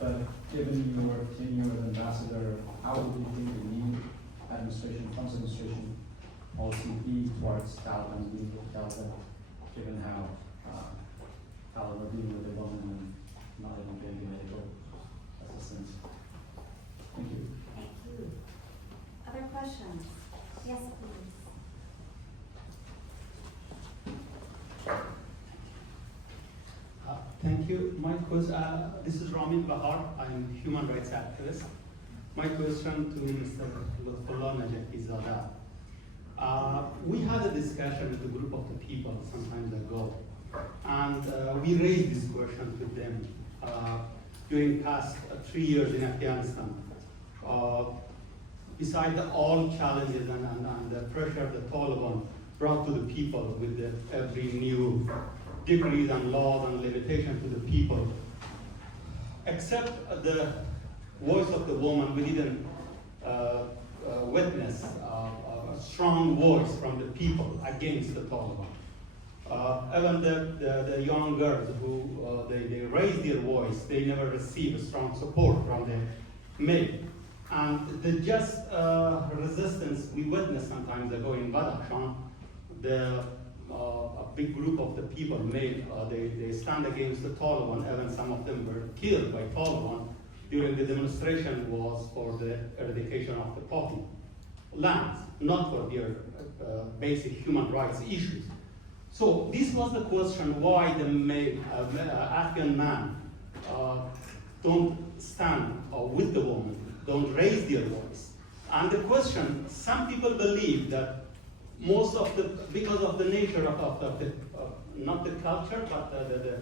But given your tenure as ambassador, how would you think the new administration, Trump's administration policy be towards Taliban, dealing with Taliban, given how Taliban are dealing with the women and not even getting medical assistance? Thank you. Thank you. Other questions? Yes, please. Thank you. This is Ramin Bahar. I'm a human rights activist. My question to Mr. Lutfullah Najafizadeh. We had a discussion with a group of the people some time ago, and we raised this question to them during past 3 years in Afghanistan. Beside all challenges and the pressure the Taliban brought to the people with every new decrees and laws and limitation to the people, except the voice of the woman, we didn't witness a strong voice from the people against the Taliban. Even the young girls who they raised their voice, they never received strong support from the men. And the just resistance we witnessed some time ago in Badakhshan, a big group of the people made, they stand against the Taliban, even some of them were killed by Taliban during the demonstration was for the eradication of the poppy lands, not for their basic human rights issues. So this was the question why the Afghan man don't stand with the woman, don't raise their voice. And the question, some people believe that most of the, because of the nature of the not the culture, but the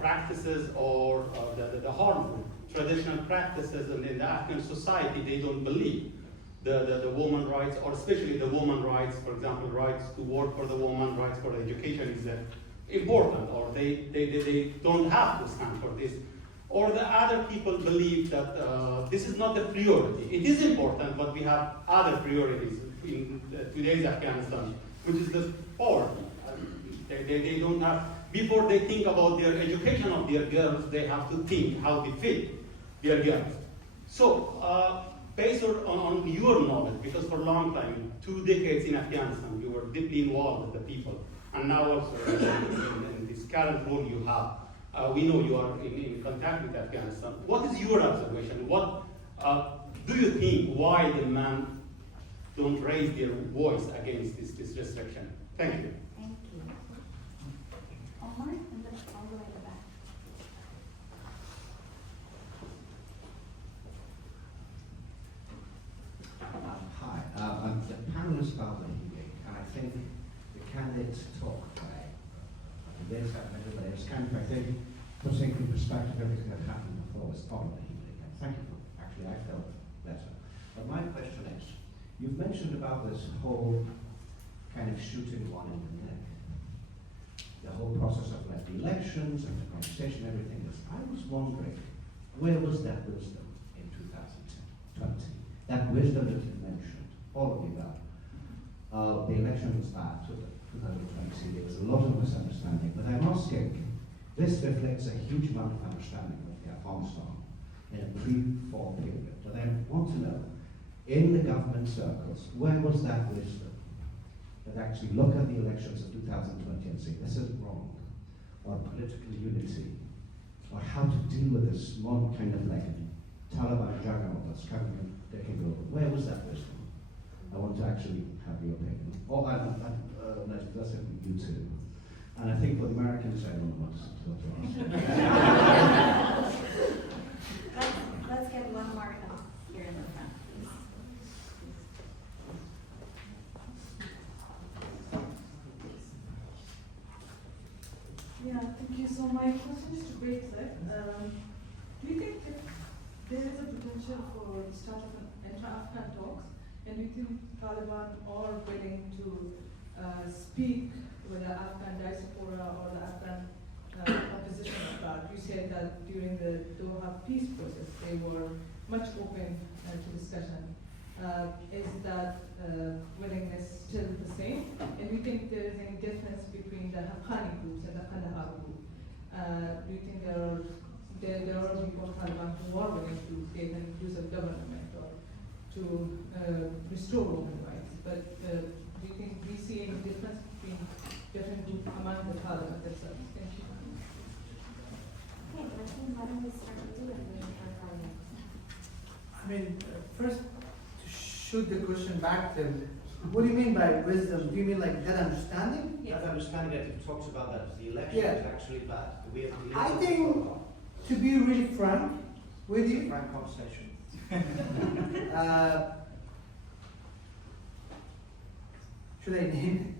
practices or the harmful traditional practices in the Afghan society, they don't believe the woman rights, or especially the woman rights, for example, rights to work for the woman, rights for education is important, or they don't have to stand for this. Or the other people believe that this is not the priority. It is important, but we have other priorities in today's Afghanistan, which is the poverty. They don't have, before they think about their education of their girls, they have to think how to feed their girls. So, based on your knowledge, because for a long time, 2 decades in Afghanistan, you were deeply involved with the people, and now also in this current role you have, we know you are in contact with Afghanistan. What is your observation? What do you think why the men don't raise their voice against this restriction? Thank you. Thank you. Omar, and then all the way to the back. Hi, the panel is about the healing, and I think the candidates talk by this kind of, I think, puts in perspective everything that happened before was part of the healing. And thank you for, actually, I felt better. But my question is, you've mentioned about this whole kind of shooting one in the neck, the whole process of like the election. elections and the conversation and everything else. I was wondering, where was that wisdom in 2020? That wisdom that you mentioned, all of you that. The election was bad, 2020. There was a lot of misunderstanding, but I'm asking, this reflects a huge amount of understanding of Afghanistan in a pre-war period. But I want to know, in the government circles, where was that wisdom that actually look at the elections of 2020 and say, this is wrong, or political unity, or how to deal with this one kind of like Taliban juggernaut that's coming and taking over? Where was that wisdom? I want to actually have your opinion. Oh, that's it, you too. And I think for the Americans, I don't know what to ask. Let's get one more up here in the front, please. Yeah, thank you. So my question is to Great Sir. Do you think if there is a potential for the start of an intra-Afghan talks, and do you think Taliban are willing to speak with the Afghan diaspora or the Afghan opposition about? You said that during the Doha peace process, they were much open to discussion. Is that willingness still the same? And do you think there is any difference between the Haqqani groups and the Kandahar group? Do you think there are people Taliban who are willing to get an inclusive government or to restore women's rights? But do you think we see any difference between different groups among the Taliban themselves? Thank you. Okay, why don't we start with you and then Arfan? I mean, first, to shoot the question back to, what do you mean by wisdom? Do you mean like that understanding? That understanding that it talks about that the election Yeah. is actually bad. We have to I think, to be really frank with you, frank conversation. should I name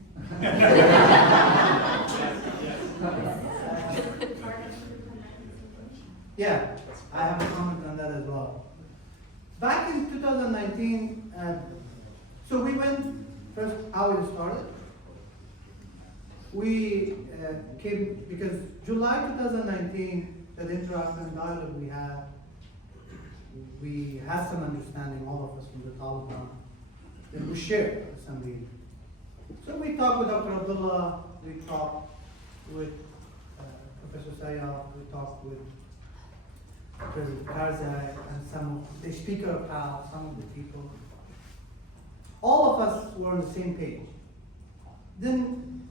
Yeah, I have a comment on that as well. Back in 2019, so we went, first how it started. We came, because July 2019, that inter-Afghan dialogue we had some understanding, all of us from the Taliban, that we shared some views. So we talked with Dr. Abdullah, we talked with Professor Sayyaf, we talked with President Karzai, and the Speaker of House, some of the people. All of us were on the same page. Then,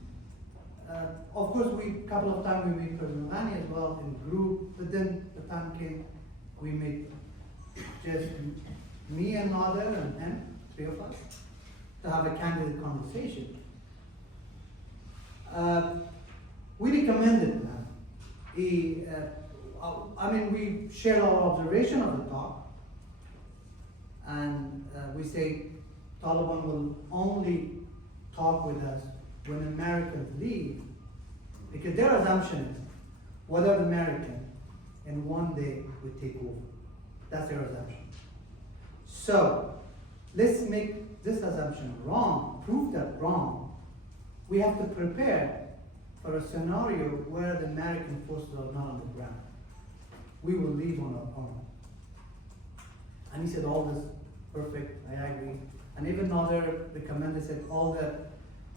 of course, a couple of times we met President Rouhani as well in group, but then the time came, we met just me and Nader and him, three of us, to have a candid conversation. We recommended him. We shared our observation of the talk, and we say Taliban will only talk with us when Americans leave, because their assumption is whether the American in one day would take over. That's their assumption. So let's make this assumption wrong, prove that wrong. We have to prepare for a scenario where the American forces are not on the ground. We will leave on our own. And he said, all this perfect, I agree. And even another, the commander said, all that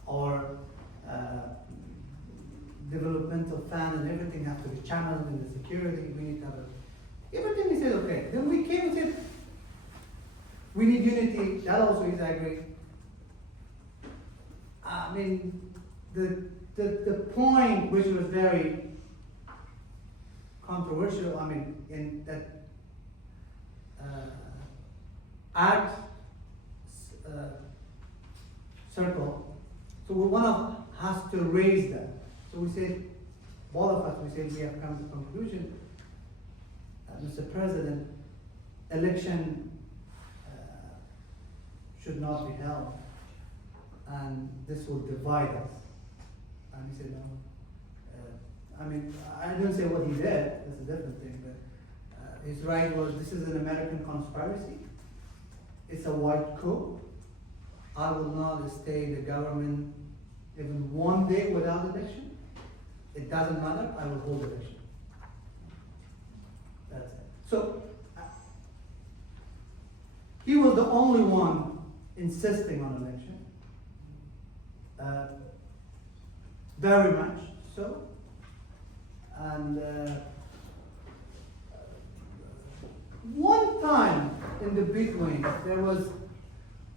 our developmental fund and everything has to be channeled in the security, we need to have everything he said, okay. Then we came and said, we need unity, that also is, I agree. I mean, the point which was very controversial, in that art circle, so one has to raise that. So we said, both of us, we said we have come to the conclusion, Mr. President, election should not be held, and this will divide us. And he said, no. I didn't say what he did, that's a different thing, but his right was, this is an American conspiracy. It's a white coup. I will not stay in the government even one day without election. it doesn't matter, I will hold election. That's it. So, he was the only one insisting on election. Very much so. And one time in the between, there was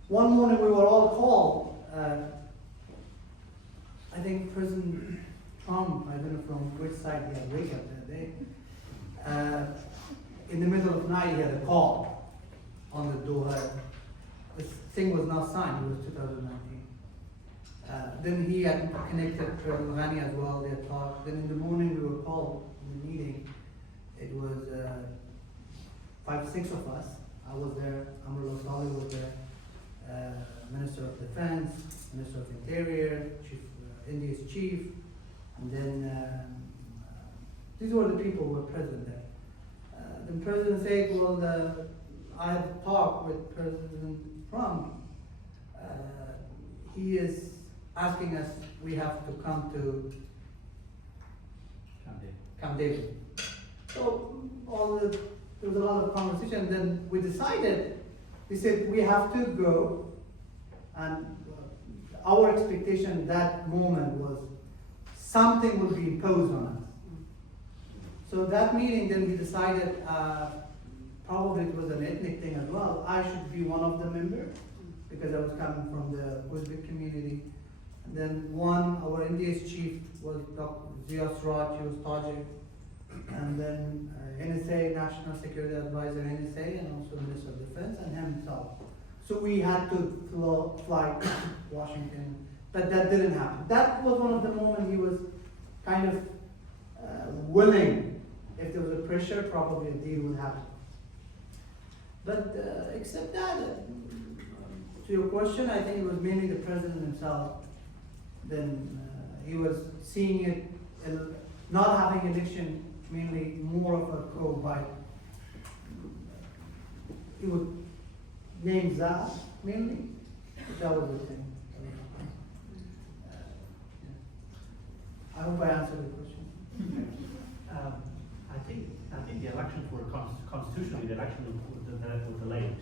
one morning we were all called. I think President Trump, I don't know from which side he had wake up that day. In the middle of the night, he had a call on the door. This thing was not signed. It was 2019. Then he had connected President Ghani as well. They had talked. Then in the morning, we were called in the meeting. It was 5, 6 of us. I was there. Amr Al-Sali was there. Minister of Defense, Minister of Interior, India's chief, and then these were the people who were present there. The president said, well, I have talked with President Trump. He is asking us, we have to come to Camp David. So there was a lot of conversation. Then we decided, we said we have to go, and our expectation that moment was something would be imposed on us. So that meeting, then we decided, probably it was an ethnic thing as well, I should be one of the members, because I was coming from the Uzbek community. And then our India's chief was Dr. Zia Sraj, he was Tajik. And then NSA, National Security Advisor, NSA, and also Minister of Defense, and himself. So we had to fly to Washington, but that didn't happen. That was one of the moments he was kind of willing. If there was a pressure, probably a deal would happen. But except that, to your question, I think it was mainly the president himself. Then he was seeing it, not having election, mainly more of a pro-Biden. He would name that mainly. That was the thing. I hope I answered the question. I think the election for constitutionally, the election was delayed.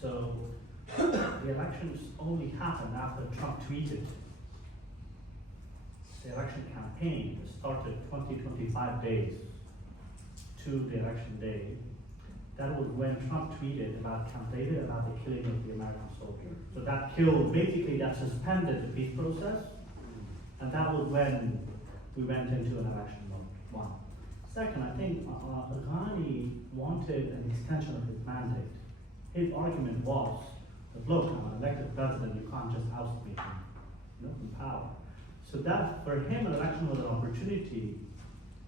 So the elections only happened after Trump tweeted. The election campaign started 20-25 days to the election day. That was when Trump tweeted about Camp David, about the killing of the American soldier. So that killed, basically that suspended the peace process. And that was when we went into an election mode, one. Second, I think Ghani wanted an extension of his mandate. His argument was that, look, I'm an elected president, you can't just oust me from power. So that, for him, an election was an opportunity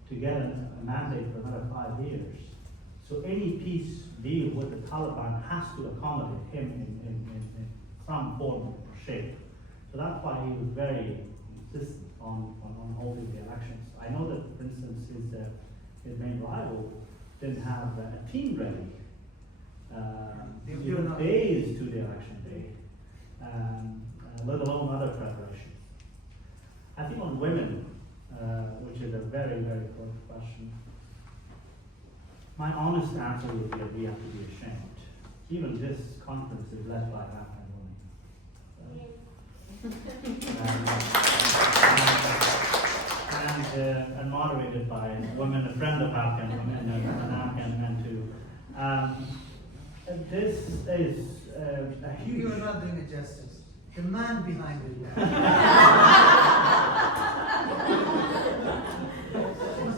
to get a mandate for another 5 years. So any peace deal with the Taliban has to accommodate him in some form or shape. So that's why he was very insistent on holding the elections. I know that, for instance, his main rival didn't have a team ready. Days to the election day, let alone other preparations. I think on women, which is a very, very good question, my honest answer would be that we have to be ashamed. Even this conference is led by Afghan women. And moderated by women, a friend of Afghan women, and an Afghan man too. This is a huge... You are not doing it justice. The man behind it.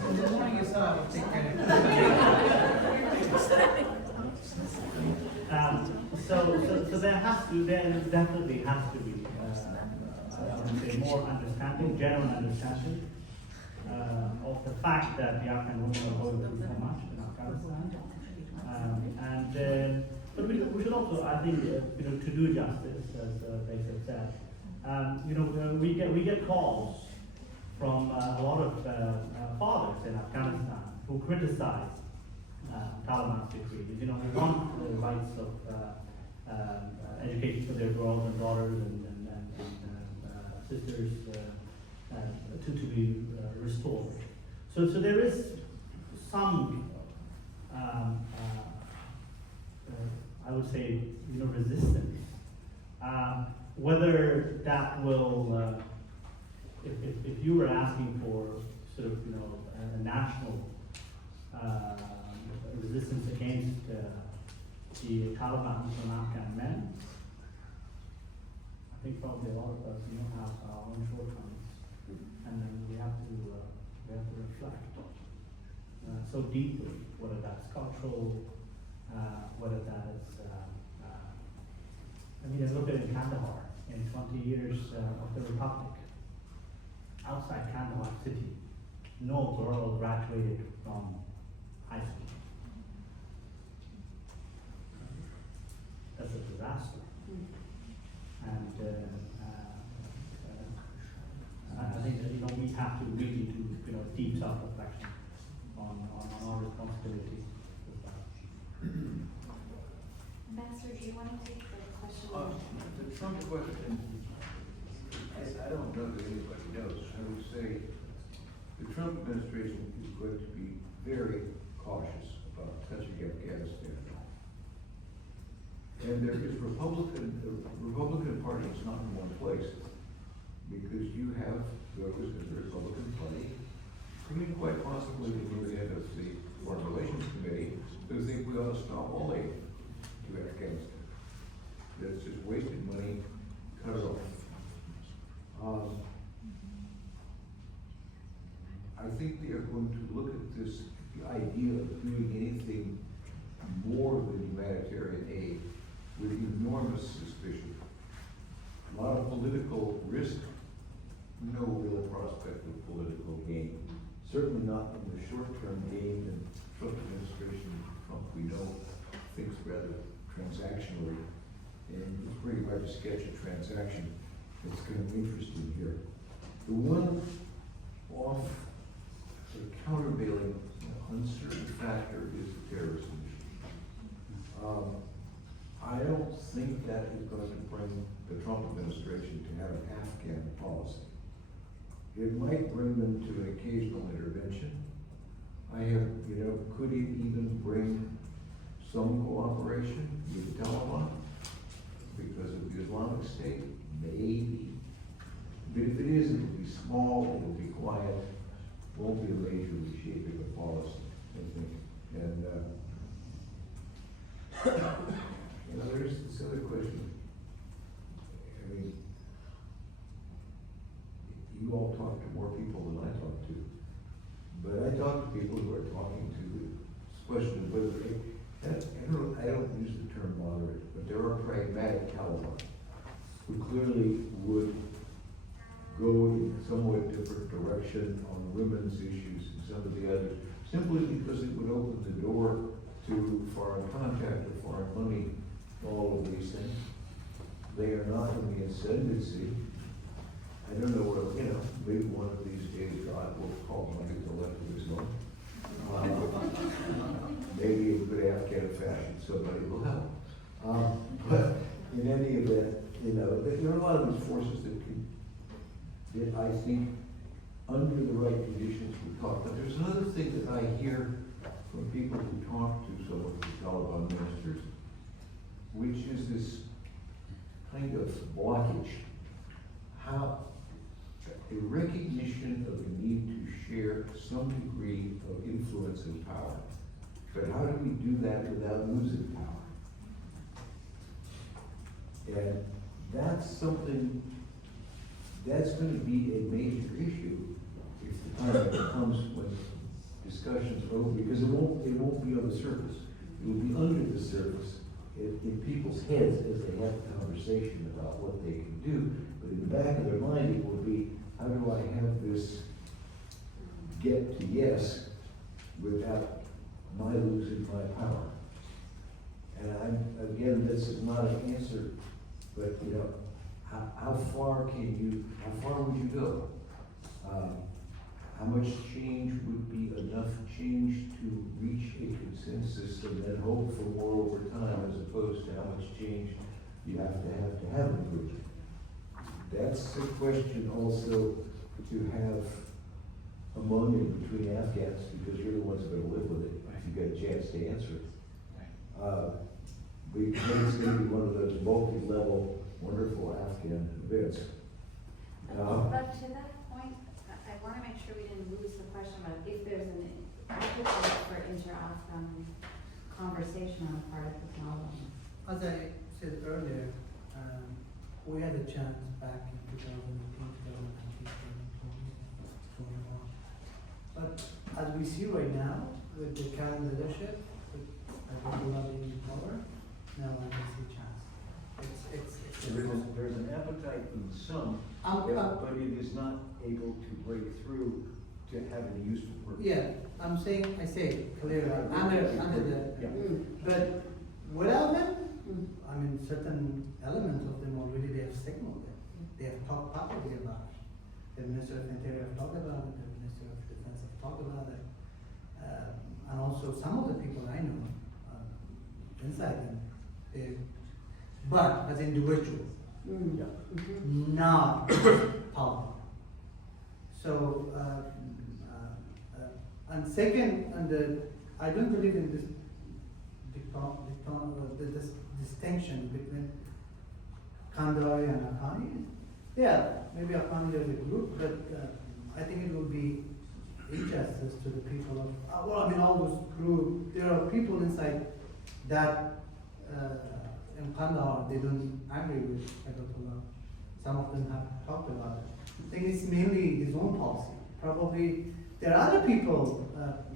In the morning you saw, I'll take care of it. So there definitely has to be, I would say, more understanding, general understanding of the fact that the Afghan women are going through so much in Afghanistan. But we should also, I think, to do justice, as Baisar said, we get calls from a lot of fathers in Afghanistan who criticize Taliban's decrees. We want the rights of education for their girls and daughters and sisters to be restored. So there is some, I would say, resistance. Whether that will, if you were asking for sort of, a national resistance against the Taliban from Afghan men, I think probably a lot of us, have our own shortcomings, and then we have to reflect so deeply, whether that's cultural, whether that is, I look at it in Kandahar, in 20 years of the Republic, outside Kandahar city, no girl graduated from high school. That's a disaster. And I think that we have to really do deep self-reflection on our responsibility with that. Ambassador, do you want to take the question? The Trump question, I don't know that anybody knows. I would say the Trump administration is going to be very cautious about touching Afghanistan. And there is the Republican Party is not in one place, because you have those in the Republican Party, quite possibly the head of the Foreign Relations Committee, who think we ought to stop all aid to Afghanistan. That's just wasted money, cut it off. I think they are going to look at this, the idea of doing anything more than humanitarian aid with enormous suspicion. A lot of political risk, no real prospect of political gain. Certainly not in the short-term gain, and Trump administration, Trump we know, thinks rather transactionally, and it's pretty hard to sketch a transaction that's kind of interesting here. The one off, the countervailing, uncertain factor is the terrorism issue. I don't think that is going to bring the Trump administration to have an Afghan policy. It might bring them to an occasional intervention. Could it even bring some cooperation with the Taliban because of the Islamic State? Maybe. But if it is, it'll be small, it'll be quiet, won't be a major reshaping of policy, I think. And there's this other question. You all talk to more people than I talk to. But I talk to people who are talking to this question of whether I don't use the term moderate, but there are pragmatic Taliban who clearly would go in a somewhat different direction on women's issues and some of the others, simply because it would open the door to foreign contact or foreign money, all of these things. They are not in the ascendancy. I don't know what, maybe one of these days God will call money to left of his own. Maybe in good Afghan fashion, somebody will help. But in any event, there are a lot of these forces that I think, under the right conditions, would talk. But there's another thing that I hear from people who talk to some of the Taliban ministers, which is this kind of blockage. A recognition of the need to share some degree of influence and power. But how do we do that without losing power? And that's something that's going to be a major issue if the time comes when discussions are over, because it won't be on the surface. It will be under the surface in people's heads as they have a conversation about what they can do. But in the back of their mind, it will be, how do I have this get to yes without my losing my power? And again, this is not an answer, but how far would you go? How much change would be enough change to reach a consensus and then hope for more over time, as opposed to how much change you have to have an agreement? That's a question also to have a monument between Afghans, because you're the ones that are gonna live with it, if you get a chance to answer it. We think it's gonna be one of those multi-level, wonderful Afghan events. But to that point, I want to make sure we didn't lose the question about if there's an appetite for inter-Afghan conversation on the part of the Taliban. As I said earlier, we had a chance back in 2018, 2021. But as we see right now, with the current leadership, with Ayatollah in power, no one has a chance. There's an appetite in some, I'm- but it is not able to break through to have any useful purpose. Yeah, I say clearly, under the, Yeah. but without them, I mean, certain elements of them already they have signaled it. They have talked publicly about it. The Minister of Interior have talked about it, the Minister of Defense have talked about it. And also some of the people I know, inside them, but as individuals, not public. So, and second, I don't believe in this this distinction between Kandahari and Afghani. Yeah, maybe Afghani as a group, but I think it will be injustice to the people of, well, I mean, all those groups, there are people inside that in Kandahar, they don't agree with Ayatollah. Some of them have talked about it. I think it's mainly his own policy. Probably there are other people,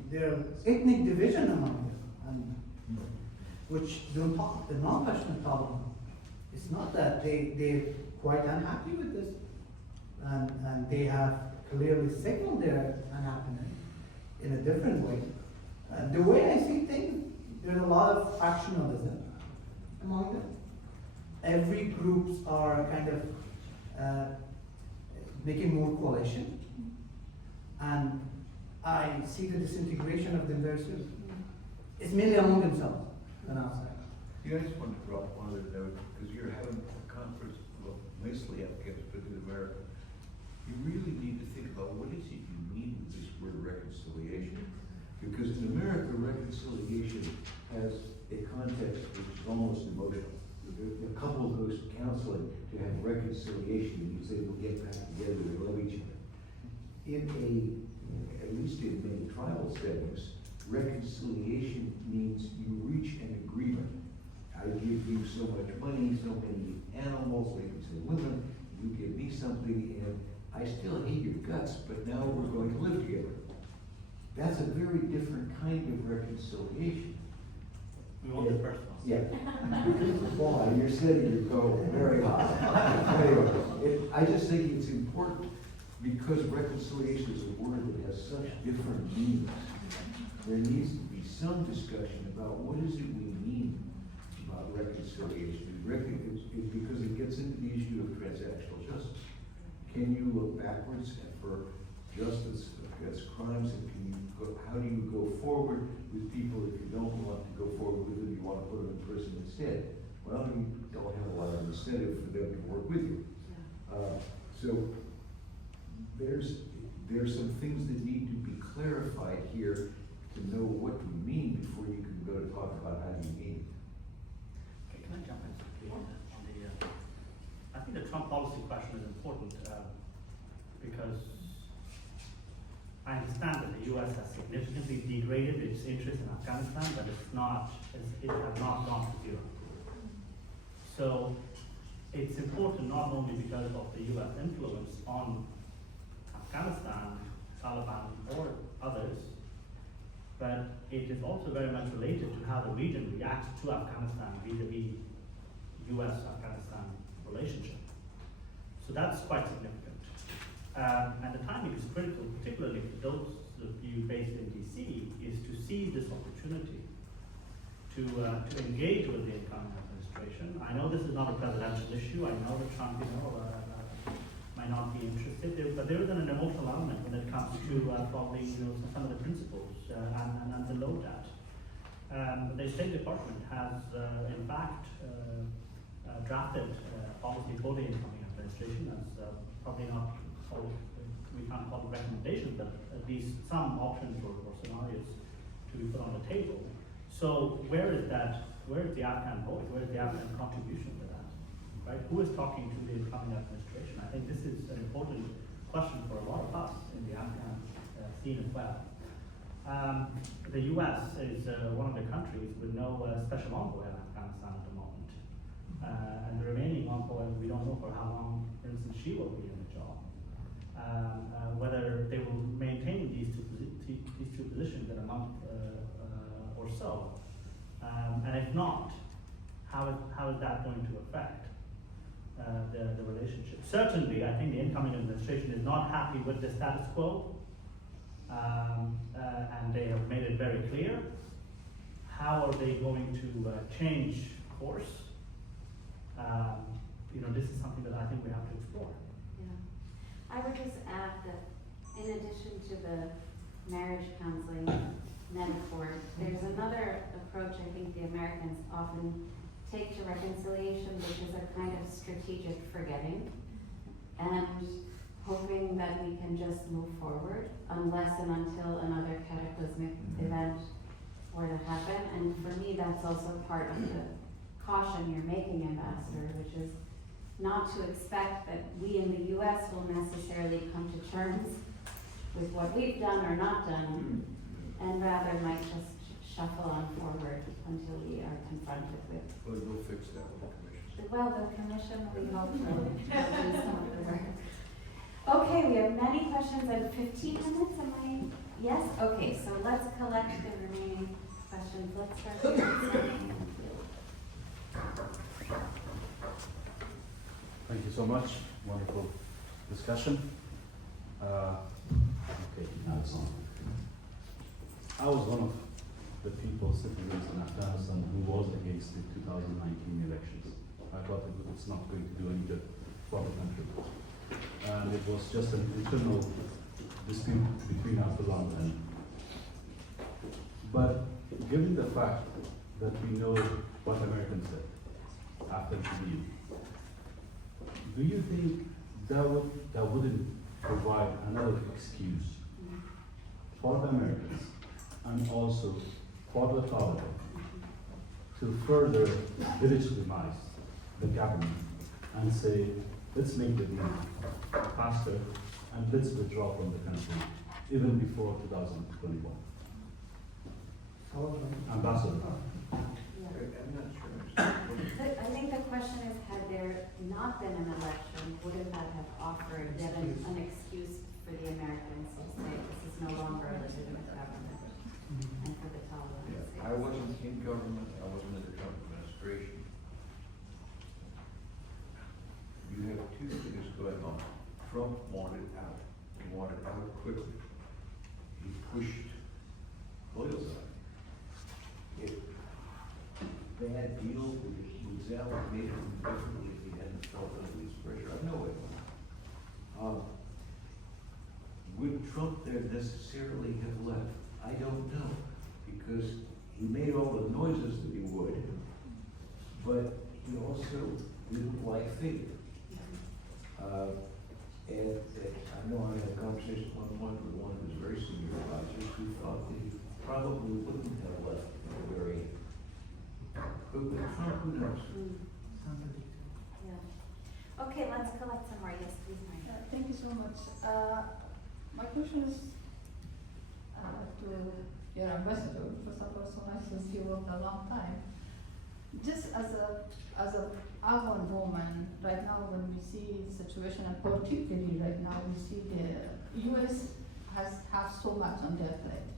there are ethnic division among them, and which don't talk, the non-passionate problem. It's not that they're quite unhappy with this, and they have clearly signaled their unhappiness in a different way. The way I see things, there's a lot of factionalism among them. Every groups are kind of making more coalition, and I see the disintegration of them very soon. It's mainly among themselves than outside. Yeah, I just wanted to drop one other note, because you're having a conference, well, mostly Afghans, but in America. You really need to think about what is it you mean with this word reconciliation. Because in America, reconciliation has a context which is almost emotional. The couple goes to counseling to have reconciliation, because they will get back together, they love each other. At least in many tribal settings, reconciliation means you reach an agreement. I give you so much money, so many animals, like you say women, you give me something, and I still hate your guts, but now we're going to live together. That's a very different kind of reconciliation. We want the first one. Yeah. Why, you're setting your goal very high. Anyway, I just think it's important, because reconciliation is a word that has such different meanings. There needs to be some discussion about what is it we mean about reconciliation. Because it gets into the issue of transactional justice. Can you look backwards for justice against crimes, and how do you go forward with people if you don't want to go forward with them, you want to put them in prison instead? Well, you don't have a lot of incentive for them to work with you. So there's some things that need to be clarified here to know what you mean before you can go to talk about how you mean it. Okay, can I jump in quickly on the, I think the Trump policy question is important, because I understand that the U.S. has significantly degraded its interest in Afghanistan, but it has not gone to zero. So it's important not only because of the U.S. influence on Afghanistan, Taliban, or others, but it is also very much related to how the region reacts to Afghanistan vis-a-vis U.S.-Afghanistan relationship. So that's quite significant. And the timing is critical, particularly for those of you based in DC, is to seize this opportunity to engage with the incoming administration. I know this is not a presidential issue. I know that Trump, might not be interested, but there is an emotional element when it comes to probably some of the principles and below that. The State Department has in fact drafted policy for the incoming administration, as probably not all we can't call it recommendations, but at least some options or scenarios to be put on the table. So where is the Afghan voice, where is the Afghan contribution to that, right? Who is talking to the incoming administration? I think this is an important question for a lot of us in the Afghan scene as well. The U.S. is one of the countries with no special envoy in Afghanistan at the moment. And the remaining envoy, we don't know for how long, for instance, she will be in the job. Whether they will maintain these two positions in a month or so. And if not, how is that going to affect the relationship? Certainly, I think the incoming administration is not happy with the status quo. And they have made it very clear. How are they going to change course? This is something that I think we have to explore. Yeah. I would just add that in addition to the marriage counseling metaphor, there's another approach I think the Americans often take to reconciliation, which is a kind of strategic forgetting and hoping that we can just move forward unless and until another cataclysmic event were to happen. And for me, that's also part of the caution you're making, Ambassador, which is not to expect that we in the US will necessarily come to terms with what we've done or not done, and rather might just shuffle on forward until we are confronted with. Well, we'll fix that with the commission. Well, the commission, we hope will do some of the work. Okay, we have many questions in 15 minutes, am I? Yes? Okay, so let's collect the remaining questions. Let's start with Thank you so much. Wonderful discussion. Okay, now it's on. I was one of the people, citizens in Afghanistan who was against the 2019 elections. I thought it's not going to do any good for the country. And it was just an internal dispute between Abdullah and them. But given the fact that we know what Americans said after the deal, do you think that wouldn't provide another excuse for the Americans and also for the Taliban to further delegitimize the government and say, let's make the deal faster and let's withdraw from the country even before 2021? Ambassador. I'm not sure. I think the question is, had there not been an election, wouldn't that have offered yet an excuse for the Americans to say this is no longer a legitimate government, and for the Taliban to say I wasn't in government, I wasn't in the Trump administration. You have two things going on. Trump wanted out. He wanted out quickly. He pushed oil side. If bad deal with Zell made him differently if he hadn't felt under this pressure, I know it. Would Trump there necessarily have left? I don't know, because he made all the noises that he would, but he also didn't like figure. And I know I had a conversation at one point with one of his very senior advisors who thought that he probably wouldn't have left at the very end. But with Trump, who knows? Yeah. Okay, let's collect some more. Yes, please, Maria. Thank you so much. My question is to your ambassador. First of all, so nice to see you worked a long time. Just as a Afghan woman, right now when we see the situation, and particularly right now we see the U.S. have so much on their plate.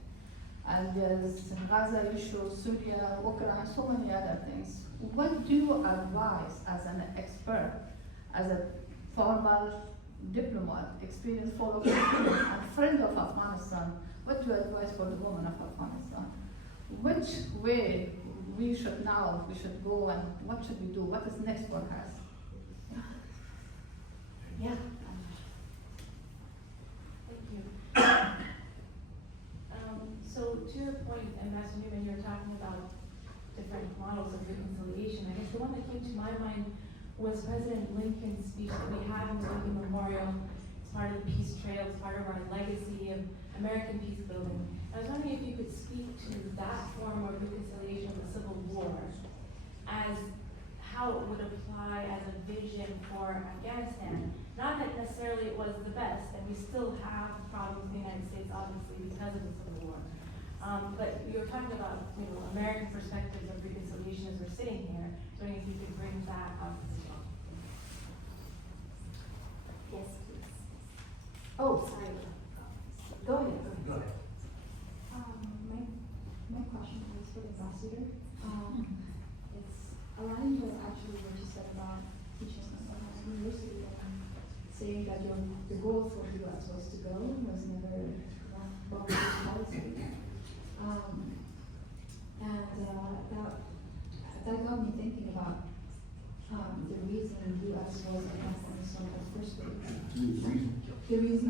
And there's Gaza issue, Syria, Ukraine, so many other things. What do you advise as an expert, as a former diplomat, experienced follower, and friend of Afghanistan, what do you advise for the women of Afghanistan? Which way we should go, and what should we do? What is next for us? Yeah. Thank you. So to your point, Ambassador Newman, you're talking about different models of reconciliation. I guess the one that came to my mind was President Lincoln's speech that we had in the Lincoln Memorial, part of the peace trail, it's part of our legacy of American peace building. I was wondering if you could speak to that form of reconciliation of the Civil War as how it would apply as a vision for Afghanistan. Not that necessarily it was the best, and we still have problems in the United States, obviously, because of the Civil War. But you're talking about, American perspectives of reconciliation as we're sitting here. So if you could bring that up as well. Yes, please. Oh, sorry. Go ahead. Go ahead. My question is for the ambassador. It's aligning with actually what you said about teaching at the university and saying that the goal for the US was to go, was never public policy. That got me thinking about the reason the US was in Afghanistan in the first place. The reason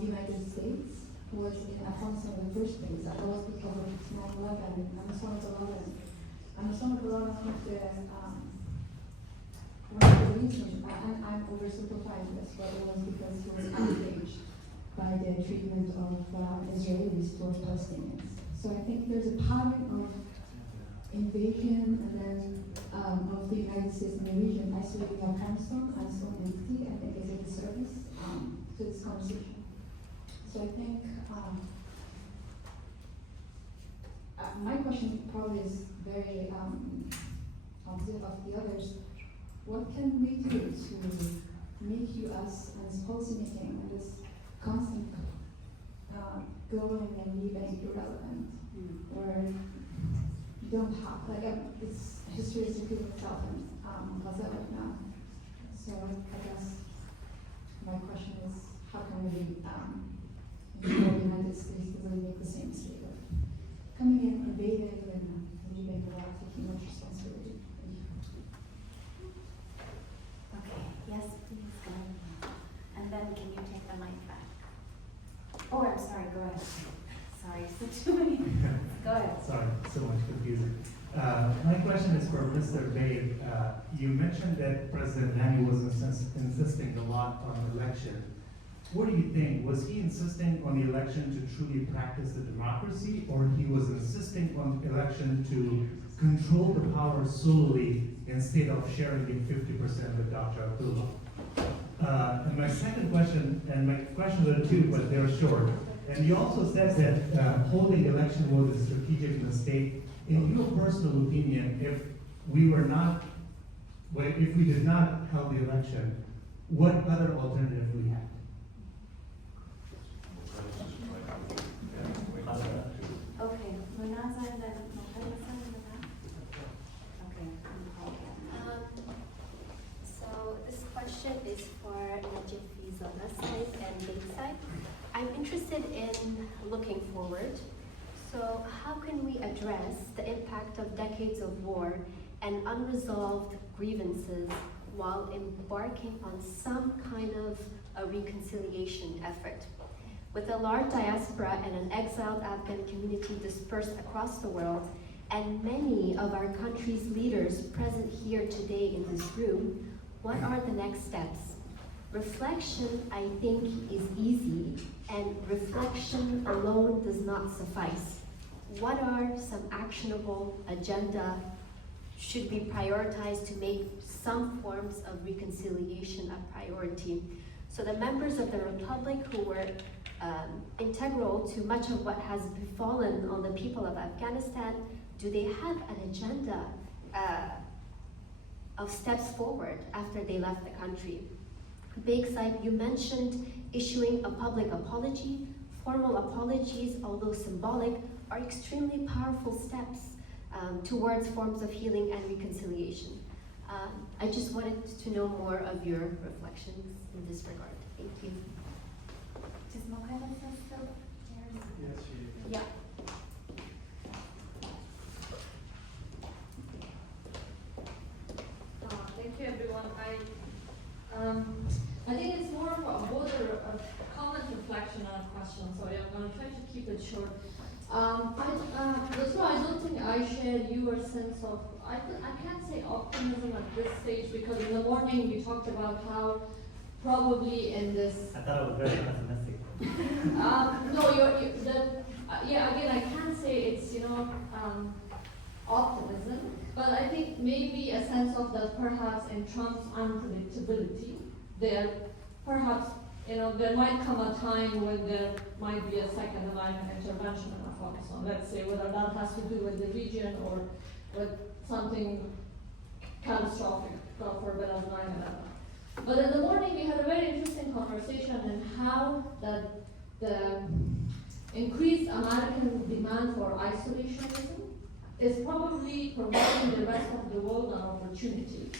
United States was in Afghanistan in the first place. That was because of 9/11 and Osama bin Laden. And Osama bin Laden, one of the reasons, and I'm oversimplifying this, but it was because he was outraged by the treatment of Israelis towards Palestinians. So I think there's a pattern of invasion and then of the United States in the region isolating Afghanistan as one entity. I think is a disservice to this conversation. So I think my question probably is very opposite of the others. What can we do to make US and its policymaking and this constant going and leaving irrelevant, or you don't have, it's history is repeating itself in Gaza right now. So I guess my question is, how can we ensure the United States doesn't make the same mistake of coming in, invading, and leaving without taking much responsibility? Okay, yes, please go ahead. And then can you take the mic back? Oh, I'm sorry, go ahead. Sorry, so too many. Go ahead. Sorry, so much confusion. My question is for Mr. Babe. You mentioned that President Ghani was insisting a lot on election. What do you think? Was he insisting on the election to truly practice the democracy, or he was insisting on election to control the power solely instead of sharing it 50% with Dr. Abdullah? And my second question, and my questions are two, but they're short. And you also said that holding election was a strategic mistake. In your personal opinion, if we did not hold the election, what other alternative we had? Okay, Munaza and then Mohammed in the back. Okay. So this question is for Najib Fizallah side and Bayside. I'm interested in looking forward. So how can we address the impact of decades of war and unresolved grievances while embarking on some kind of a reconciliation effort? With a large diaspora and an exiled Afghan community dispersed across the world, and many of our country's leaders present here today in this room, what are the next steps? Reflection, I think, is easy, and reflection alone does not suffice. What are some actionable agenda should be prioritized to make some forms of reconciliation a priority? So the members of the Republic who were integral to much of what has befallen on the people of Afghanistan, do they have an agenda of steps forward after they left the country? Bayside, you mentioned issuing a public apology. Formal apologies, although symbolic, are extremely powerful steps towards forms of healing and reconciliation. I just wanted to know more of your reflections in this regard. Thank you. Does Mohammed still there? Yes, she is. Yeah. Thank you, everyone. I think it's more of both a comment, reflection, and a question. So I'm going to try to keep it short. So I don't think I share your sense of, I can't say optimism at this stage, because in the morning you talked about how probably in this. I thought it was very pessimistic. No, yeah, again, I can't say it's, optimism, but I think maybe a sense of that perhaps in Trump's unpredictability, there perhaps, there might come a time when there might be a second line intervention in Afghanistan, let's say, whether that has to do with the region or with something catastrophic, God forbid, as 9/11. But in the morning, we had a very interesting conversation on how the increased American demand for isolationism is probably providing the rest of the world an opportunity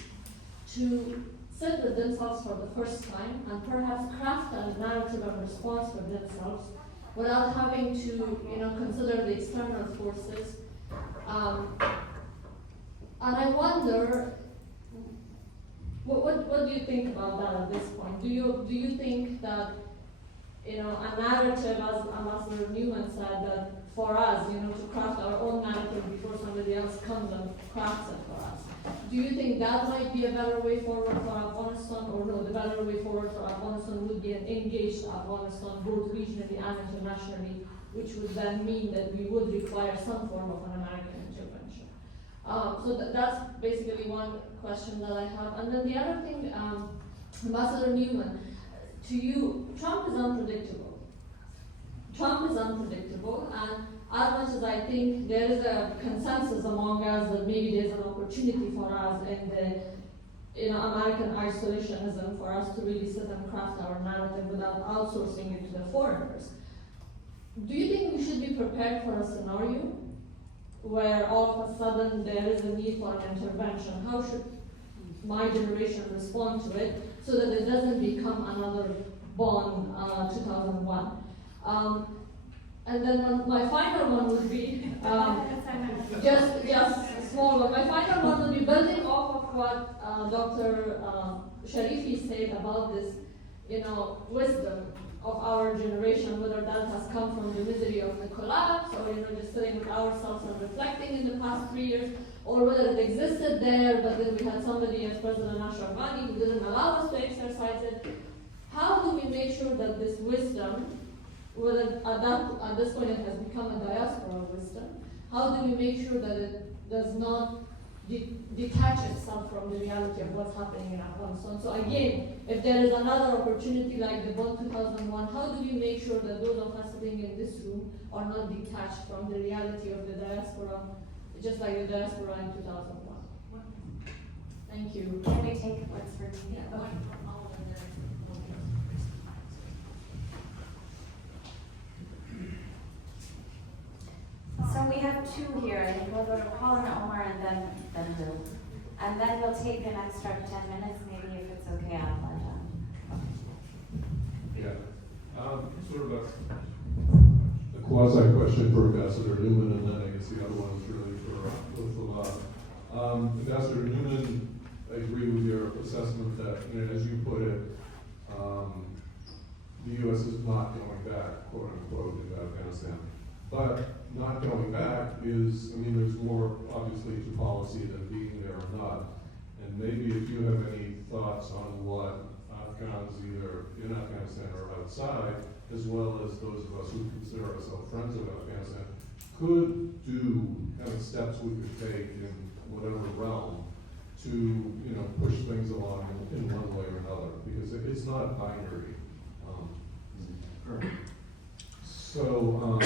to sit with themselves for the first time and perhaps craft a narrative of response for themselves without having to, consider the external forces. And I wonder, what do you think about that at this point? Do you think that, a narrative, as Ambassador Newman said, that for us, to craft our own narrative before somebody else comes and crafts it for us, do you think that might be a better way forward for Afghanistan, or no, the better way forward for Afghanistan would be an engaged Afghanistan, both regionally and internationally, which would then mean that we would require some form of an American intervention? So that's basically one question that I have. And then the other thing, Ambassador Newman, to you, Trump is unpredictable. Trump is unpredictable, and as much as I think there is a consensus among us that maybe there's an opportunity for us in the American isolationism for us to really sit and craft our narrative without outsourcing it to the foreigners, do you think we should be prepared for a scenario where all of a sudden there is a need for an intervention? How should my generation respond to it so that it doesn't become another Bonn 2001? And then my final one would be just a small one. My final one would be building off of what Dr. Sharifi said about this, wisdom of our generation, whether that has come from the misery of the collapse, or just sitting with ourselves and reflecting in the past 3 years, or whether it existed there, but then we had somebody as President Ashraf Ghani who didn't allow us to exercise it. How do we make sure that this wisdom, whether at this point it has become a diaspora wisdom, how do we make sure that it does not detach itself from the reality of what's happening in Afghanistan? So again, if there is another opportunity like the Bonn 2001, how do we make sure that those of us sitting in this room are not detached from the reality of the diaspora, just like the diaspora in 2001? Thank you. Can we take what's for me? Yeah. So we have two here. I think we'll go to Paul and Omar and then Bill. And then we'll take an extra 10 minutes, maybe if it's okay, I'll let them. Yeah. Sort of a quasi question for Ambassador Newman, and then I guess the other one is really for Ambassador Newman, I agree with your assessment that, as you put it, the U.S. is not going back, quote unquote, into Afghanistan. But not going back is, there's more obviously to policy than being there or not. And maybe if you have any thoughts on what Afghans, either in Afghanistan or outside, as well as those of us who consider ourselves friends of Afghanistan, could do, kind of steps we could take in whatever realm to, push things along in one way or another, because it's not binary. So,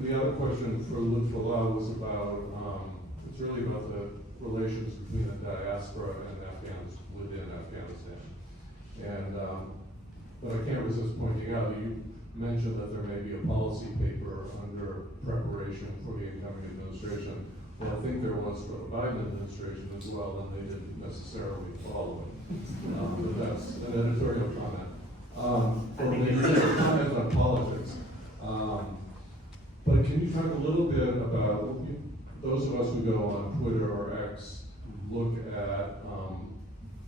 the other question for Lutfullah was about, it's really about the relations between the diaspora and Afghans within Afghanistan. And, but I can't resist pointing out, you mentioned that there may be a policy paper under preparation for the incoming administration. Well, I think there was for the Biden administration as well, and they didn't necessarily follow it. But that's an editorial comment. Or maybe a comment on politics. But can you talk a little bit about, those of us who go on Twitter or X look at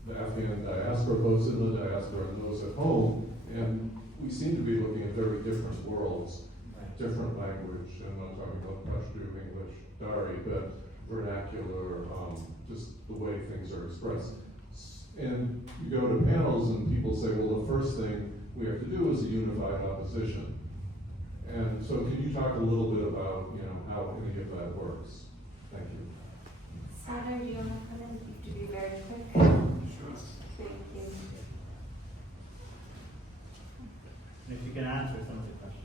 the Afghan diaspora, those in the diaspora and those at home, and we seem to be looking at very different worlds, different language, and I'm talking about Pashto, English, Dari, but vernacular, just the way things are expressed. And you go to panels and people say, well, the first thing we have to do is a unified opposition. And so can you talk a little bit about, how any of that works? Thank you. Senator, do you want to come in? You have to be very quick. Sure. Thank you. And if you can answer some of the questions.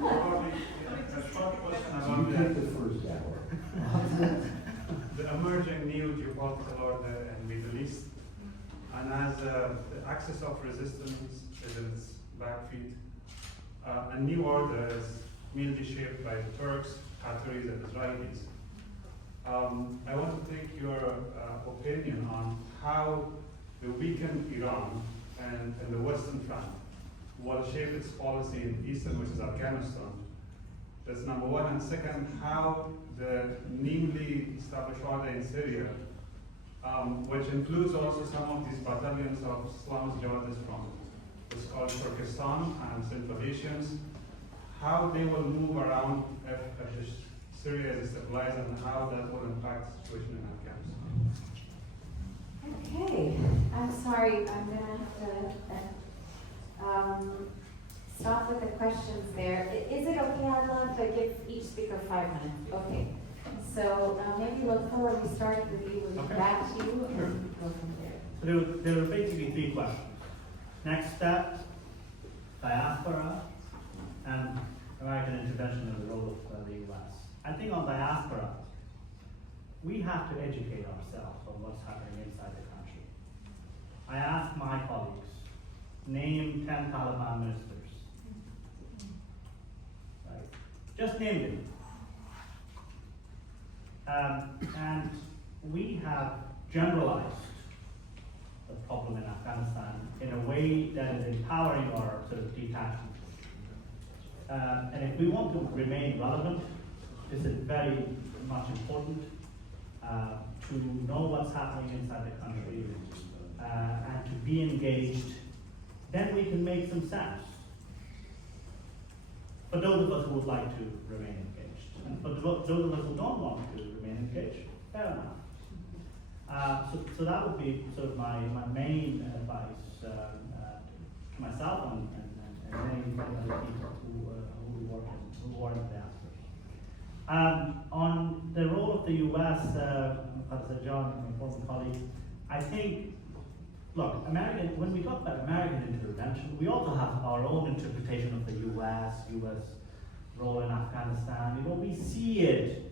Probably, a short question about You take the first hour. the emerging new geopolitical order in the Middle East, and as the axis of resistance is in its backfeet, a new order is mainly shaped by the Turks, Qataris, and Israelis. I want to take your opinion on how the weakened Iran and the Western Front will shape its policy in Eastern, which is Afghanistan. That's number one. And second, how the newly established order in Syria, which includes also some of these battalions of Islamist jihadists from what's called Turkestan and Central Asians, how they will move around if Syria is stabilized, and how that will impact the situation in Afghanistan. Okay, I'm sorry, I'm gonna have to stop with the questions there. Is it okay, Adlan, to give each speaker 5 minutes? Okay, so maybe Lotha, we started with you, we'll Okay. back to you, and go from there. So there were basically 3 questions. Next step, diaspora, and American intervention in the role of the US. I think on diaspora, we have to educate ourselves on what's happening inside the country. I asked my colleagues, name 10 Taliban ministers. Right? Just name them. And we have generalized the problem in Afghanistan in a way that is empowering our sort of detachment. And if we want to remain relevant, this is very much important to know what's happening inside the country and to be engaged. Then we can make some sense. For those of us who would like to remain engaged, and for those of us who don't want to remain engaged, fair enough. So that would be sort of my main advice to myself and many other people who work in the diaspora. On the role of the U.S., Professor John, my former colleague, I think, look, when we talk about American intervention, we also have our own interpretation of the U.S. role in Afghanistan. We see it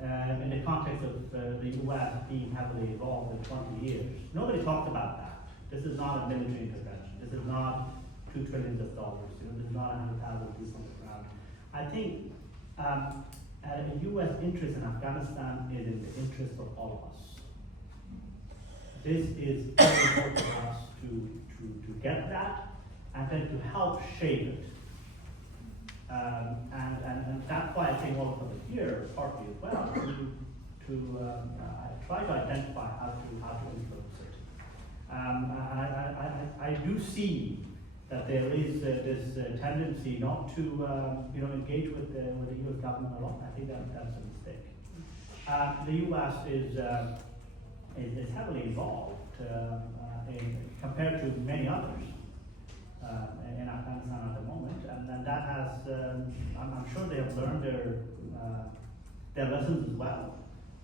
in the context of the U.S. being heavily involved in 20 years. Nobody talked about that. This is not a military intervention. This is not $2 trillion. This is not 100,000 people on the ground. I think a U.S. interest in Afghanistan is in the interest of all of us. This is very important for us to get that and then to help shape it. And that's why I think all of us here, partly as well, to try to identify how to influence it. I do see that there is this tendency not to engage with the U.S. government a lot. I think that's a mistake. The U.S. is heavily involved compared to many others in Afghanistan at the moment, and that has I'm sure they have learned their lessons as well.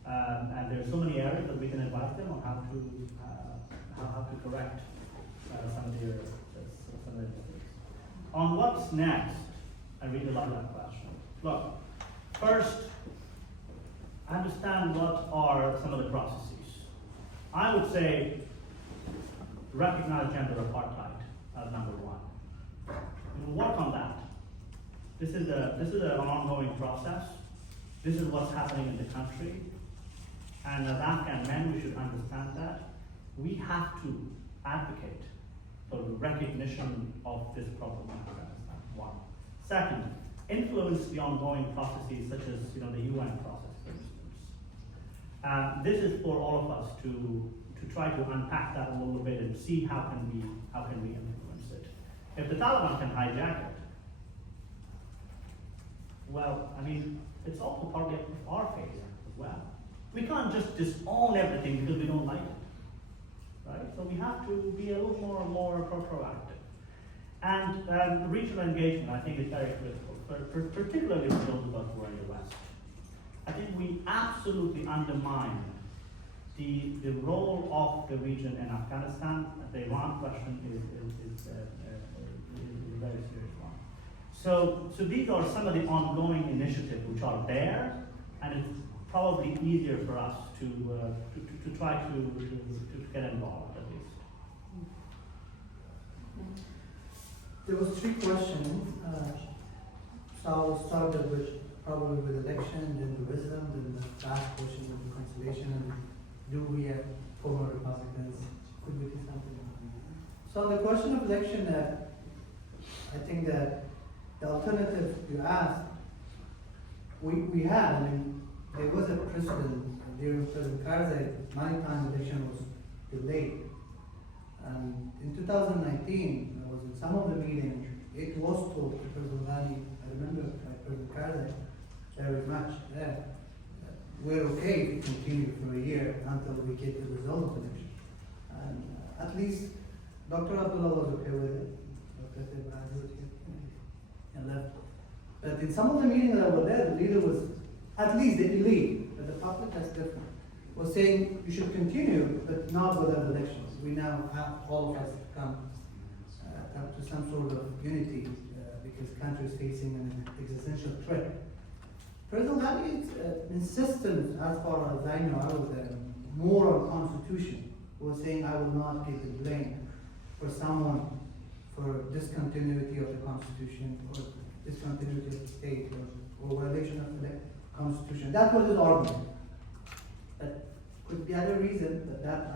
And there are so many areas that we can advise them on how to correct some of their mistakes. On what's next, I really love that question. Look, first, understand what are some of the processes. I would say recognize gender apartheid as number one. Work on that. This is an ongoing process. This is what's happening in the country. And as Afghan men, we should understand that. We have to advocate for the recognition of this problem in Afghanistan. One. Second, influence the ongoing processes such as the UN process, for instance. This is for all of us to try to unpack that a little bit and see how can we influence it. If the Taliban can hijack it, well, it's also partly our failure as well. We can't just disown everything because we don't like it. right? So we have to be a little more proactive. And regional engagement, I think, is very critical, particularly for those of us who are in the West. I think we absolutely undermine the role of the region in Afghanistan. The Iran question is a very serious one. So these are some of the ongoing initiatives which are there, and it's probably easier for us to try to get involved at least. There was 3 questions. So I'll start with probably with election, then the wisdom, then the last question with reconciliation, and do we have former Republicans? Could we do something? So on the question of election, I think that the alternative you asked, we had. I mean, there was a precedent during President Karzai. Many times election was delayed. In 2019, I was in some of the meetings. It was told to President Ghani, I remember President Karzai very much there. We're okay to continue for a year until we get the result of the election. And at least Dr. Abdullah was okay with it. Dr. Tibbi was here and left. But in some of the meetings that were there, the leader was, at least the elite, but the public that's different, was saying you should continue, but not without elections. We now have all of us come up to some sort of unity because the country is facing an existential threat. President Ghani is insistent, as far as I know, I was there, more on Constitution. Was saying I will not get the blame for someone for discontinuity of the Constitution or discontinuity of the state or violation of the Constitution. That was his argument. But could be other reason, but that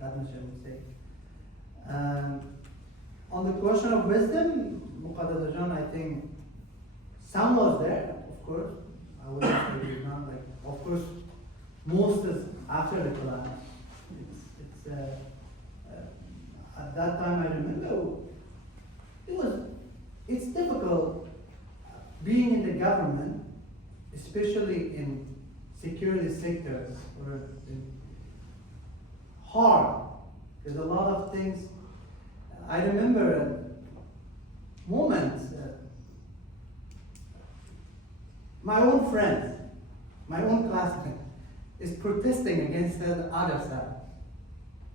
much I would say. On the question of wisdom, Muqaddad Jan, I think some was there, of course. I wouldn't say it was not like, of course, most is after the collapse. At that time, I remember it's difficult being in the government, especially in security sectors, or hard. There's a lot of things. I remember moments. My own friends, my own classmate, is protesting against the other side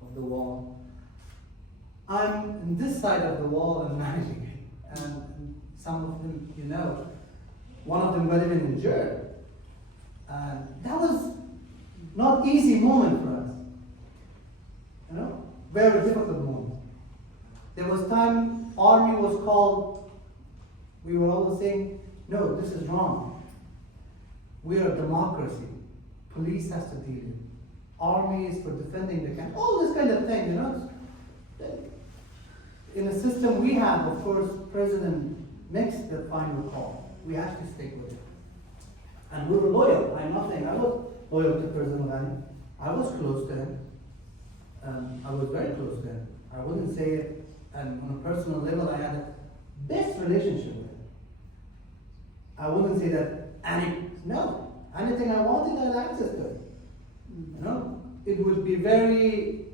of the wall. I'm on this side of the wall and managing it. And some of them, you know, one of them got even injured. And that was not easy moment for us. You know, very difficult moment. There was time army was called, we were always saying, no, this is wrong. We are a democracy. Police has to deal with it. Army is for defending the country. All this kind of thing, you know. In a system we have, of course, President makes the final call. We have to stick with it. And we were loyal. I'm not saying I was loyal to President Ghani. I was close to him. I was very close to him. I wouldn't say it, and on a personal level, I had a best relationship with him. I wouldn't say that anything I wanted, I had access to it. You know, it would be very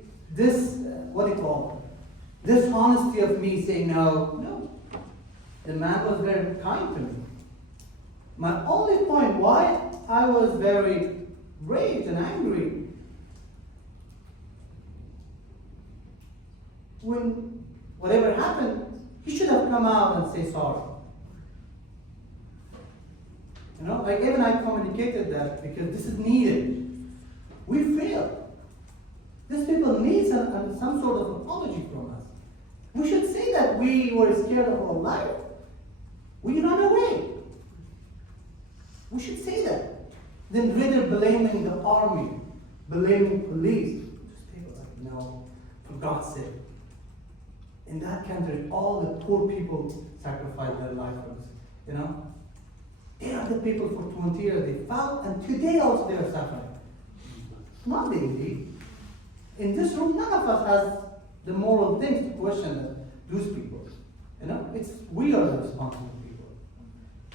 dishonesty of me saying no. The man was very kind to me. My only point why I was very raged and angry when whatever happened, he should have come out and say sorry. You know, like even I communicated that because this is needed. We failed. These people need some sort of apology from us. We should say that we were scared of our life. We ran away. We should say that. Then rather blaming the army, blaming police. Just people like, no, for God's sake. In that country, all the poor people sacrificed their life for us. You know? They are the people for 20 years they fought, and today also they are suffering. Not indeed. In this room, none of us has the moral things to question those people. You know, we are the responsible people.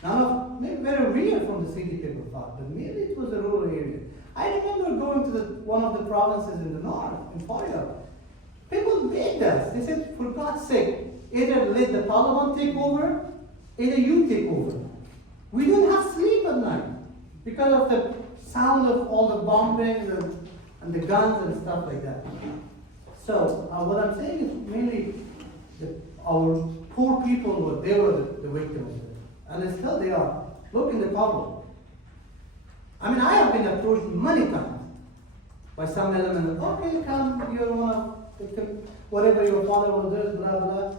None of, maybe very rare from the city people thought, but maybe it was a rural area. I remember going to one of the provinces in the north, in Faryab. People begged us. They said, for God's sake, either let the parliament take over, either you take over. We don't have sleep at night because of the sound of all the bombings and the guns and stuff like that. So what I'm saying is mainly our poor people they were the victims, and still they are. Look in the Kabul. I mean, I have been approached many times by some element. Okay, come, you're one of whatever your father will do, blah blah.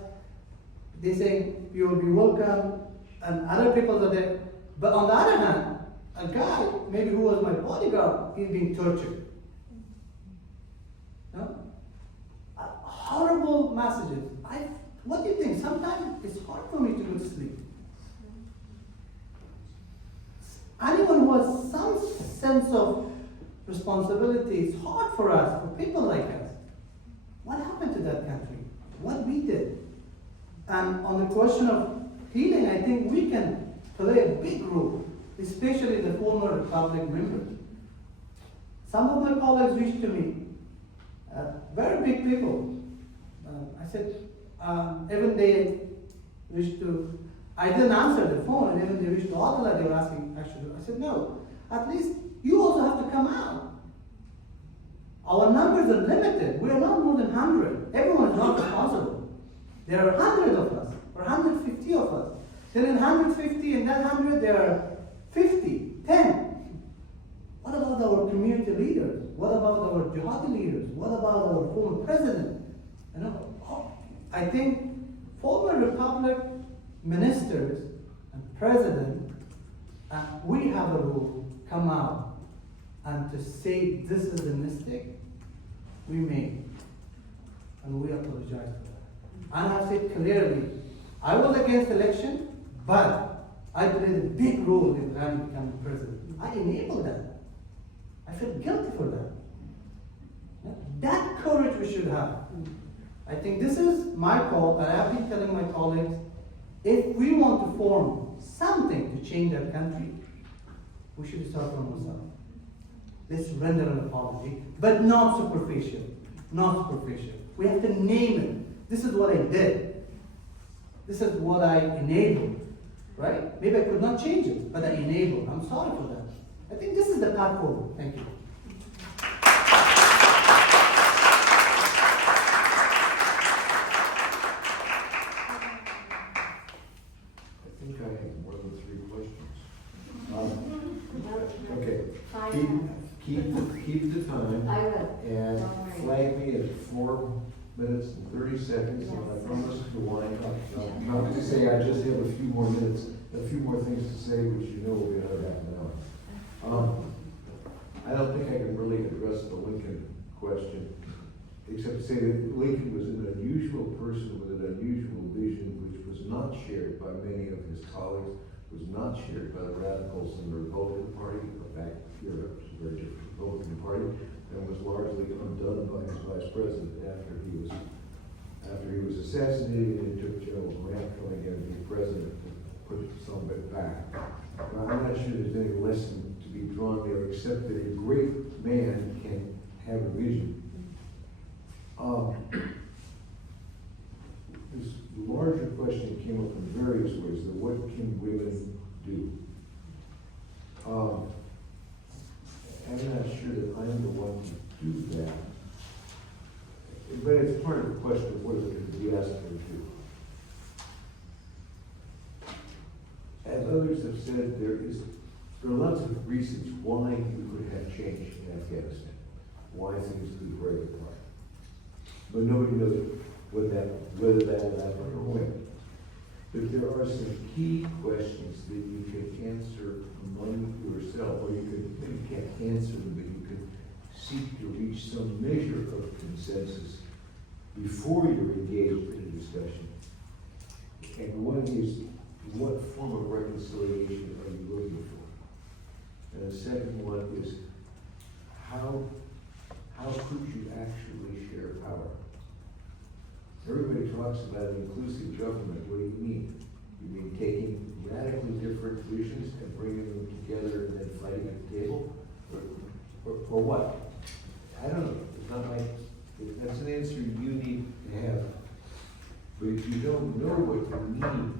They say you will be welcome, and other people are there. But on the other hand, a guy maybe who was my bodyguard, he's being tortured. No? Horrible messages. What do you think? Sometimes it's hard for me to go to sleep. Anyone who has some sense of responsibility, it's hard for us, for people like us. What happened to that country? What we did? And on the question of healing, I think we can play a big role, especially the former Republic members. Some of my colleagues reached to me, very big people. I said, even they reached to, I didn't answer the phone, and even they reached to Adela, they were asking, actually, I said, no, at least you also have to come out. Our numbers are limited. We are not more than 100. Everyone is not responsible. There are 100 of us, or 150 of us. Then in 150, in that 100, there are 50, 10. What about our community leaders? What about our jihadi leaders? What about our former president? You know, I think former Republic ministers and president, we have a role come out and to say this is the mistake we made, and we apologize for that. And I said clearly, I was against election, but I played a big role in Ghani becoming president. I enabled that. I feel guilty for that. That courage we should have. I think this is my call, and I have been telling my colleagues, if we want to form something to change our country, we should start from ourselves. Let's render an apology, but not superficial. Not superficial. We have to name it. This is what I did. This is what I enabled. Right? Maybe I could not change it, but I enabled. I'm sorry for that. I think this is the path forward. Thank you. I think I have more than 3 questions. Okay. Keep the time. I will. And Don't worry. flag me at 4 minutes and 30 seconds, and I promise to wind up. Not to say I just have a few more minutes, a few more things to say, which you know will be another half an hour. I don't think I can really address the Lincoln question, except to say that Lincoln was an unusual person with an unusual vision, which was not shared by many of his colleagues, was not shared by the radicals in the Republican Party, or back here, it was a very different Republican Party, and was largely undone by his vice president after he was assassinated, and it took General Grant coming in to be president to put some of it back. Now, I'm not sure there's any lesson to be drawn there, except that a great man can have a vision. This larger question came up in various ways, that what can women do? I'm not sure that I'm the one to do that. But it's part of the question of what it could be asked her to do. As others have said, there are lots of reasons why we could have change in Afghanistan, why things could break apart. But nobody knows whether that will happen or when. But there are some key questions that you can answer among yourself, or you can't answer them, but you can seek to reach some measure of consensus before you're engaged in a discussion. And one is, what form of reconciliation are you looking for? And the second one is, how could you actually share power? Everybody talks about an inclusive government. What do you mean? You mean taking radically different visions and bringing them together and then fighting at the table? Or what? I don't know. It's not That's an answer you need to have. But if you don't know what you need,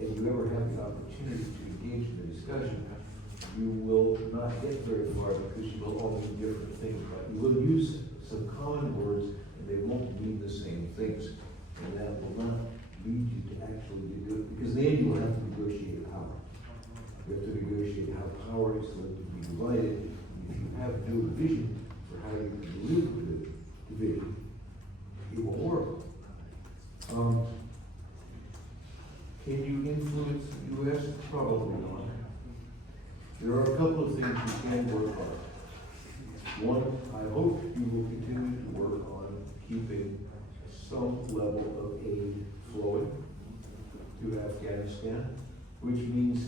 and you ever have the opportunity to engage in the discussion, you will not get very far because you will all mean different things. But you will use some common words and they won't mean the same things. And that will not lead you to actually do it, because then you will have to negotiate power. You have to negotiate how power is going to be divided. If you have no vision for how you can live with the division, it won't work. Can you influence the U.S.? Probably not. There are a couple of things you can work on. One, I hope you will continue to work on keeping some level of aid flowing to Afghanistan, which means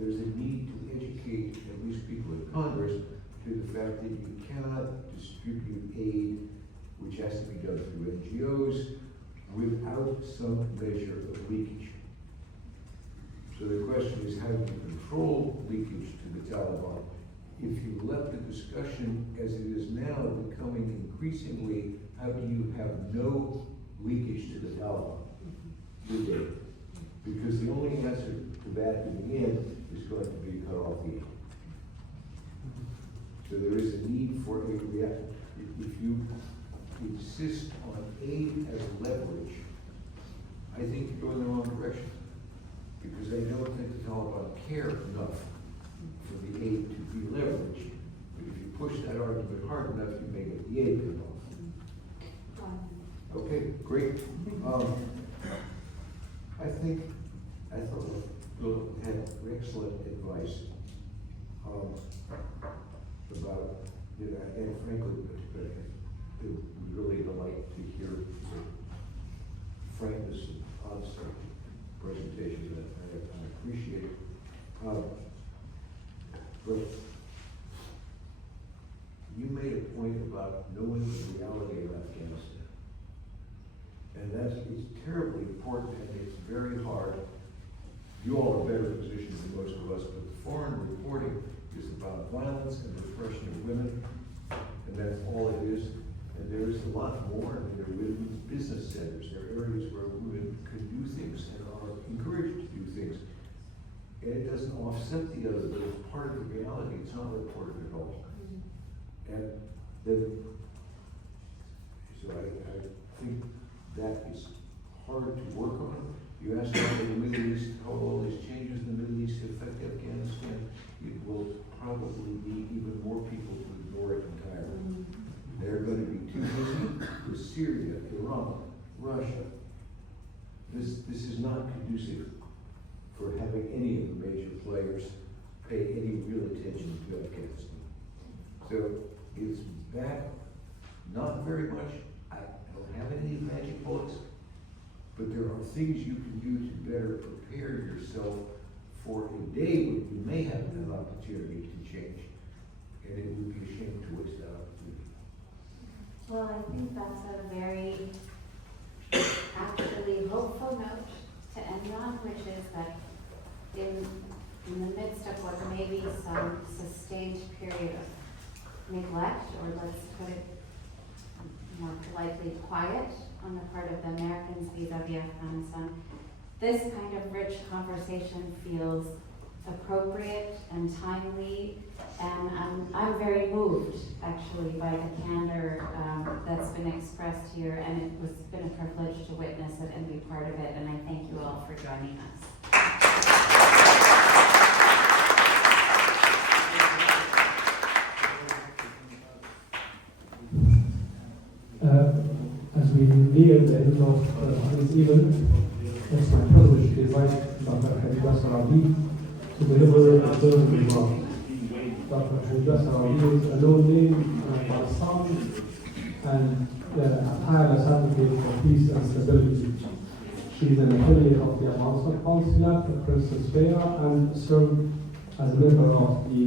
there's a need to educate at least people in Congress to the fact that you cannot distribute aid, which has to be done through NGOs, without some measure of leakage. So the question is, how do you control leakage to the Taliban? If you let the discussion as it is now becoming increasingly, how do you have no leakage to the Taliban? Good day. Because the only answer to that in the end is going to be cut off the aid. So there is a need for a reaction. If you insist on aid as leverage, I think you're going the wrong direction. Because I don't think the Taliban care enough for the aid to be leveraged. But if you push that argument hard enough, you may get the aid cut off. Okay, great. I thought Bill had excellent advice about, and frankly, it would really delight to hear the frankness and honesty presentation that I appreciate it. But you made a point about knowing the reality of Afghanistan. And it's terribly important, and it's very hard. You all are better positioned than most of us, but the foreign reporting is about violence and repression of women, and that's all it is. And there is a lot more. There are women's business centers. There are areas where women can do things and are encouraged to do things. And it doesn't offset the other, but it's part of the reality. It's not reported at all. And then, so I think that is hard to work on. You asked about the Middle East, how all these changes in the Middle East affect Afghanistan. It will probably be even more people to ignore it entirely. They're going to be too busy with Syria, Iran, Russia. This is not conducive for having any of the major players pay any real attention to Afghanistan. So it's back, not very much. I don't have any magic bullets, but there are things you can do to better prepare yourself for a day when you may have an opportunity to change. And it would be a shame to waste that opportunity. Well, I think that's a very actually hopeful note to end on, which is that in the midst of what may be some sustained period of neglect, or let's put it more politely, quiet on the part of the Americans vis-a-vis Afghanistan, this kind of rich conversation feels appropriate and timely, and I'm very moved actually by the candor that's been expressed here, and it was been a privilege to witness it and be part of it, and I thank you all for joining us. As we near the end of this event, it's my privilege to invite Dr. Khalida Sarabi to deliver a third remark. Dr. Khalida Sarabi is a known name in Pakistan and a tireless advocate for peace and stability. She is an affiliate of the Afghanistan Consulate at Princess Fair and served as a member of the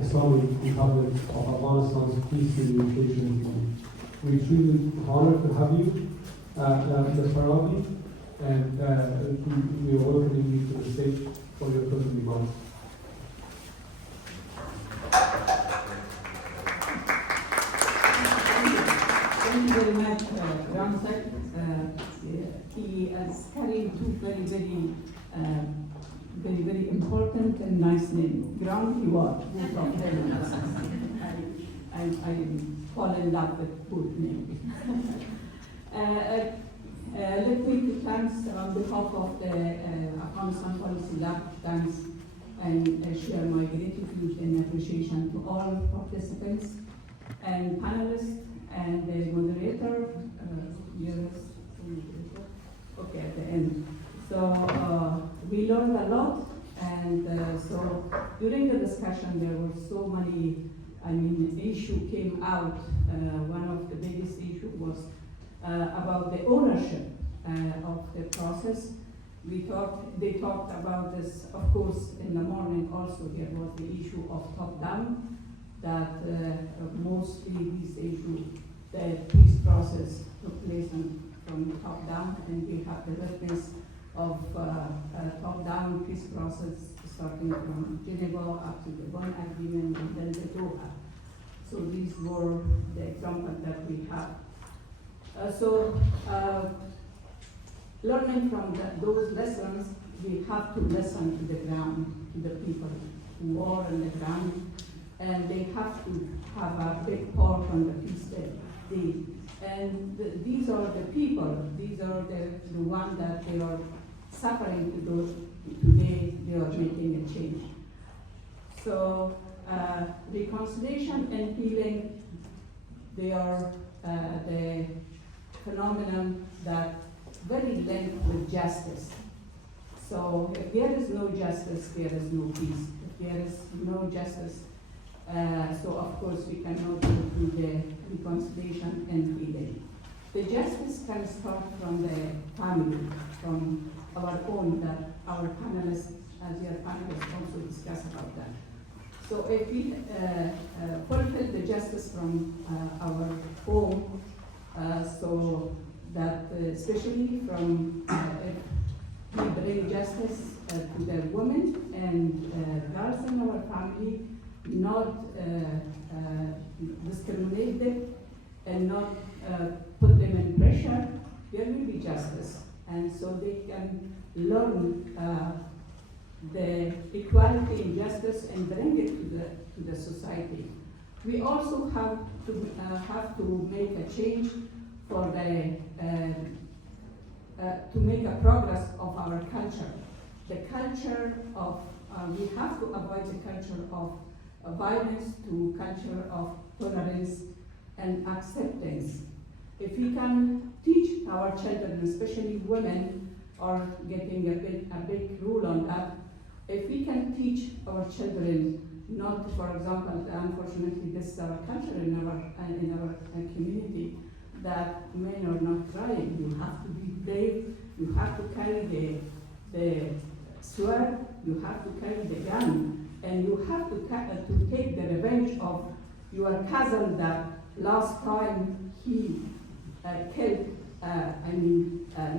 Islamic Republic of Afghanistan's Peace Negotiation Team. We're truly honored to have you, Ms. Sarabi, and we are welcoming you to the stage for your closing remarks. two very important and nice names. Ground reward, both of them. I fall in love with both names. Let me give thanks on behalf of the Afghanistan Policy Lab, thanks and share my gratitude and appreciation to all participants and panelists and the moderator, okay, at the end. So we learned a lot, and so during the discussion there were so many, issue came out. One of the biggest issue was about the ownership of the process. They talked about this, of course, in the morning also. There was the issue of top-down, that mostly this issue, the peace process took place from top-down, and we have the witness of top-down peace process starting from Geneva up to the Bonn Agreement and then the Doha. So these were the examples that we have. Learning from those lessons, we have to listen to the ground, to the people who are on the ground, and they have to have a big part on the peace day. And these are the people, these are the ones that they are suffering today, they are making a change. So reconciliation and healing, they are the phenomenon that very linked with justice. So if there is no justice, there is no peace. If there is no justice, so of course we cannot go through the reconciliation and healing. The justice can start from the family, from our own, that our panelists, as your panelists also discuss about that. So if we fulfill the justice from our home, so that especially from if we bring justice to the women and girls in our family, not discriminate them and not put them in pressure, there will be justice. And so they can learn the equality and justice and bring it to the society. We also have to make a change for the to make a progress of our culture. The culture of we have to avoid the culture of violence to culture of tolerance and acceptance. If we can teach our children, especially women, are getting a big rule on that. If we can teach our children not, for example, unfortunately, this is our culture in our community, that men are not crying. You have to be brave. You have to carry the sword. You have to carry the gun, and you have to take the revenge of your cousin that last time he killed,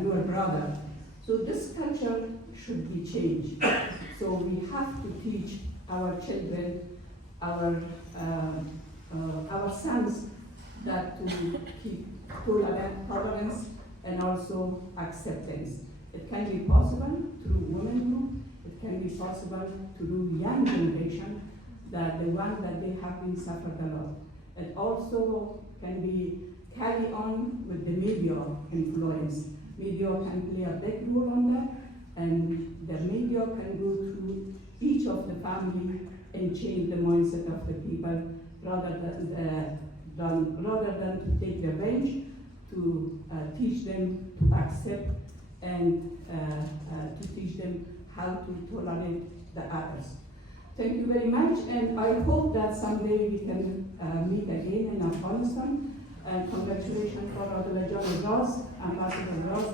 your brother. So this culture should be changed. So we have to teach our children, our sons, that to keep tolerance and also acceptance. It can be possible through women group. It can be possible through young generation, that the one that they have been suffered a lot. It also can be carried on with the media influence. Media can play a big role on that, and the media can go through each of the family and change the mindset of the people, rather than to take revenge, to teach them to accept and to teach them how to tolerate the others. Thank you very much, and I hope that someday we can meet again in Afghanistan. And congratulations for Adelaide Ross, Ambassador Ross,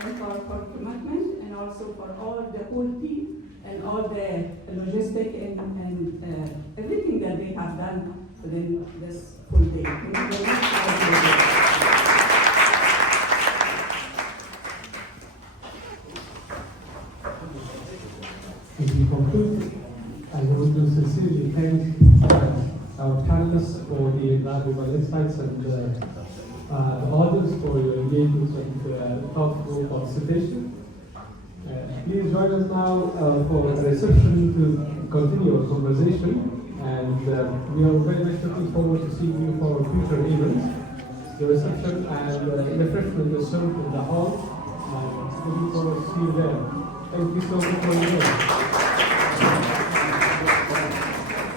and for commitment, and also for all the whole team and all the logistic and everything that they have done within this full day. Thank you very much. As we conclude, I want to sincerely thank our panelists for the valuable insights and thoughtful participation. Please join us now for a reception to continue our conversation, and we are very much looking forward to seeing you for our future events. The reception and refreshment is served in the hall, and looking forward to see you there. Thank you so much for your time.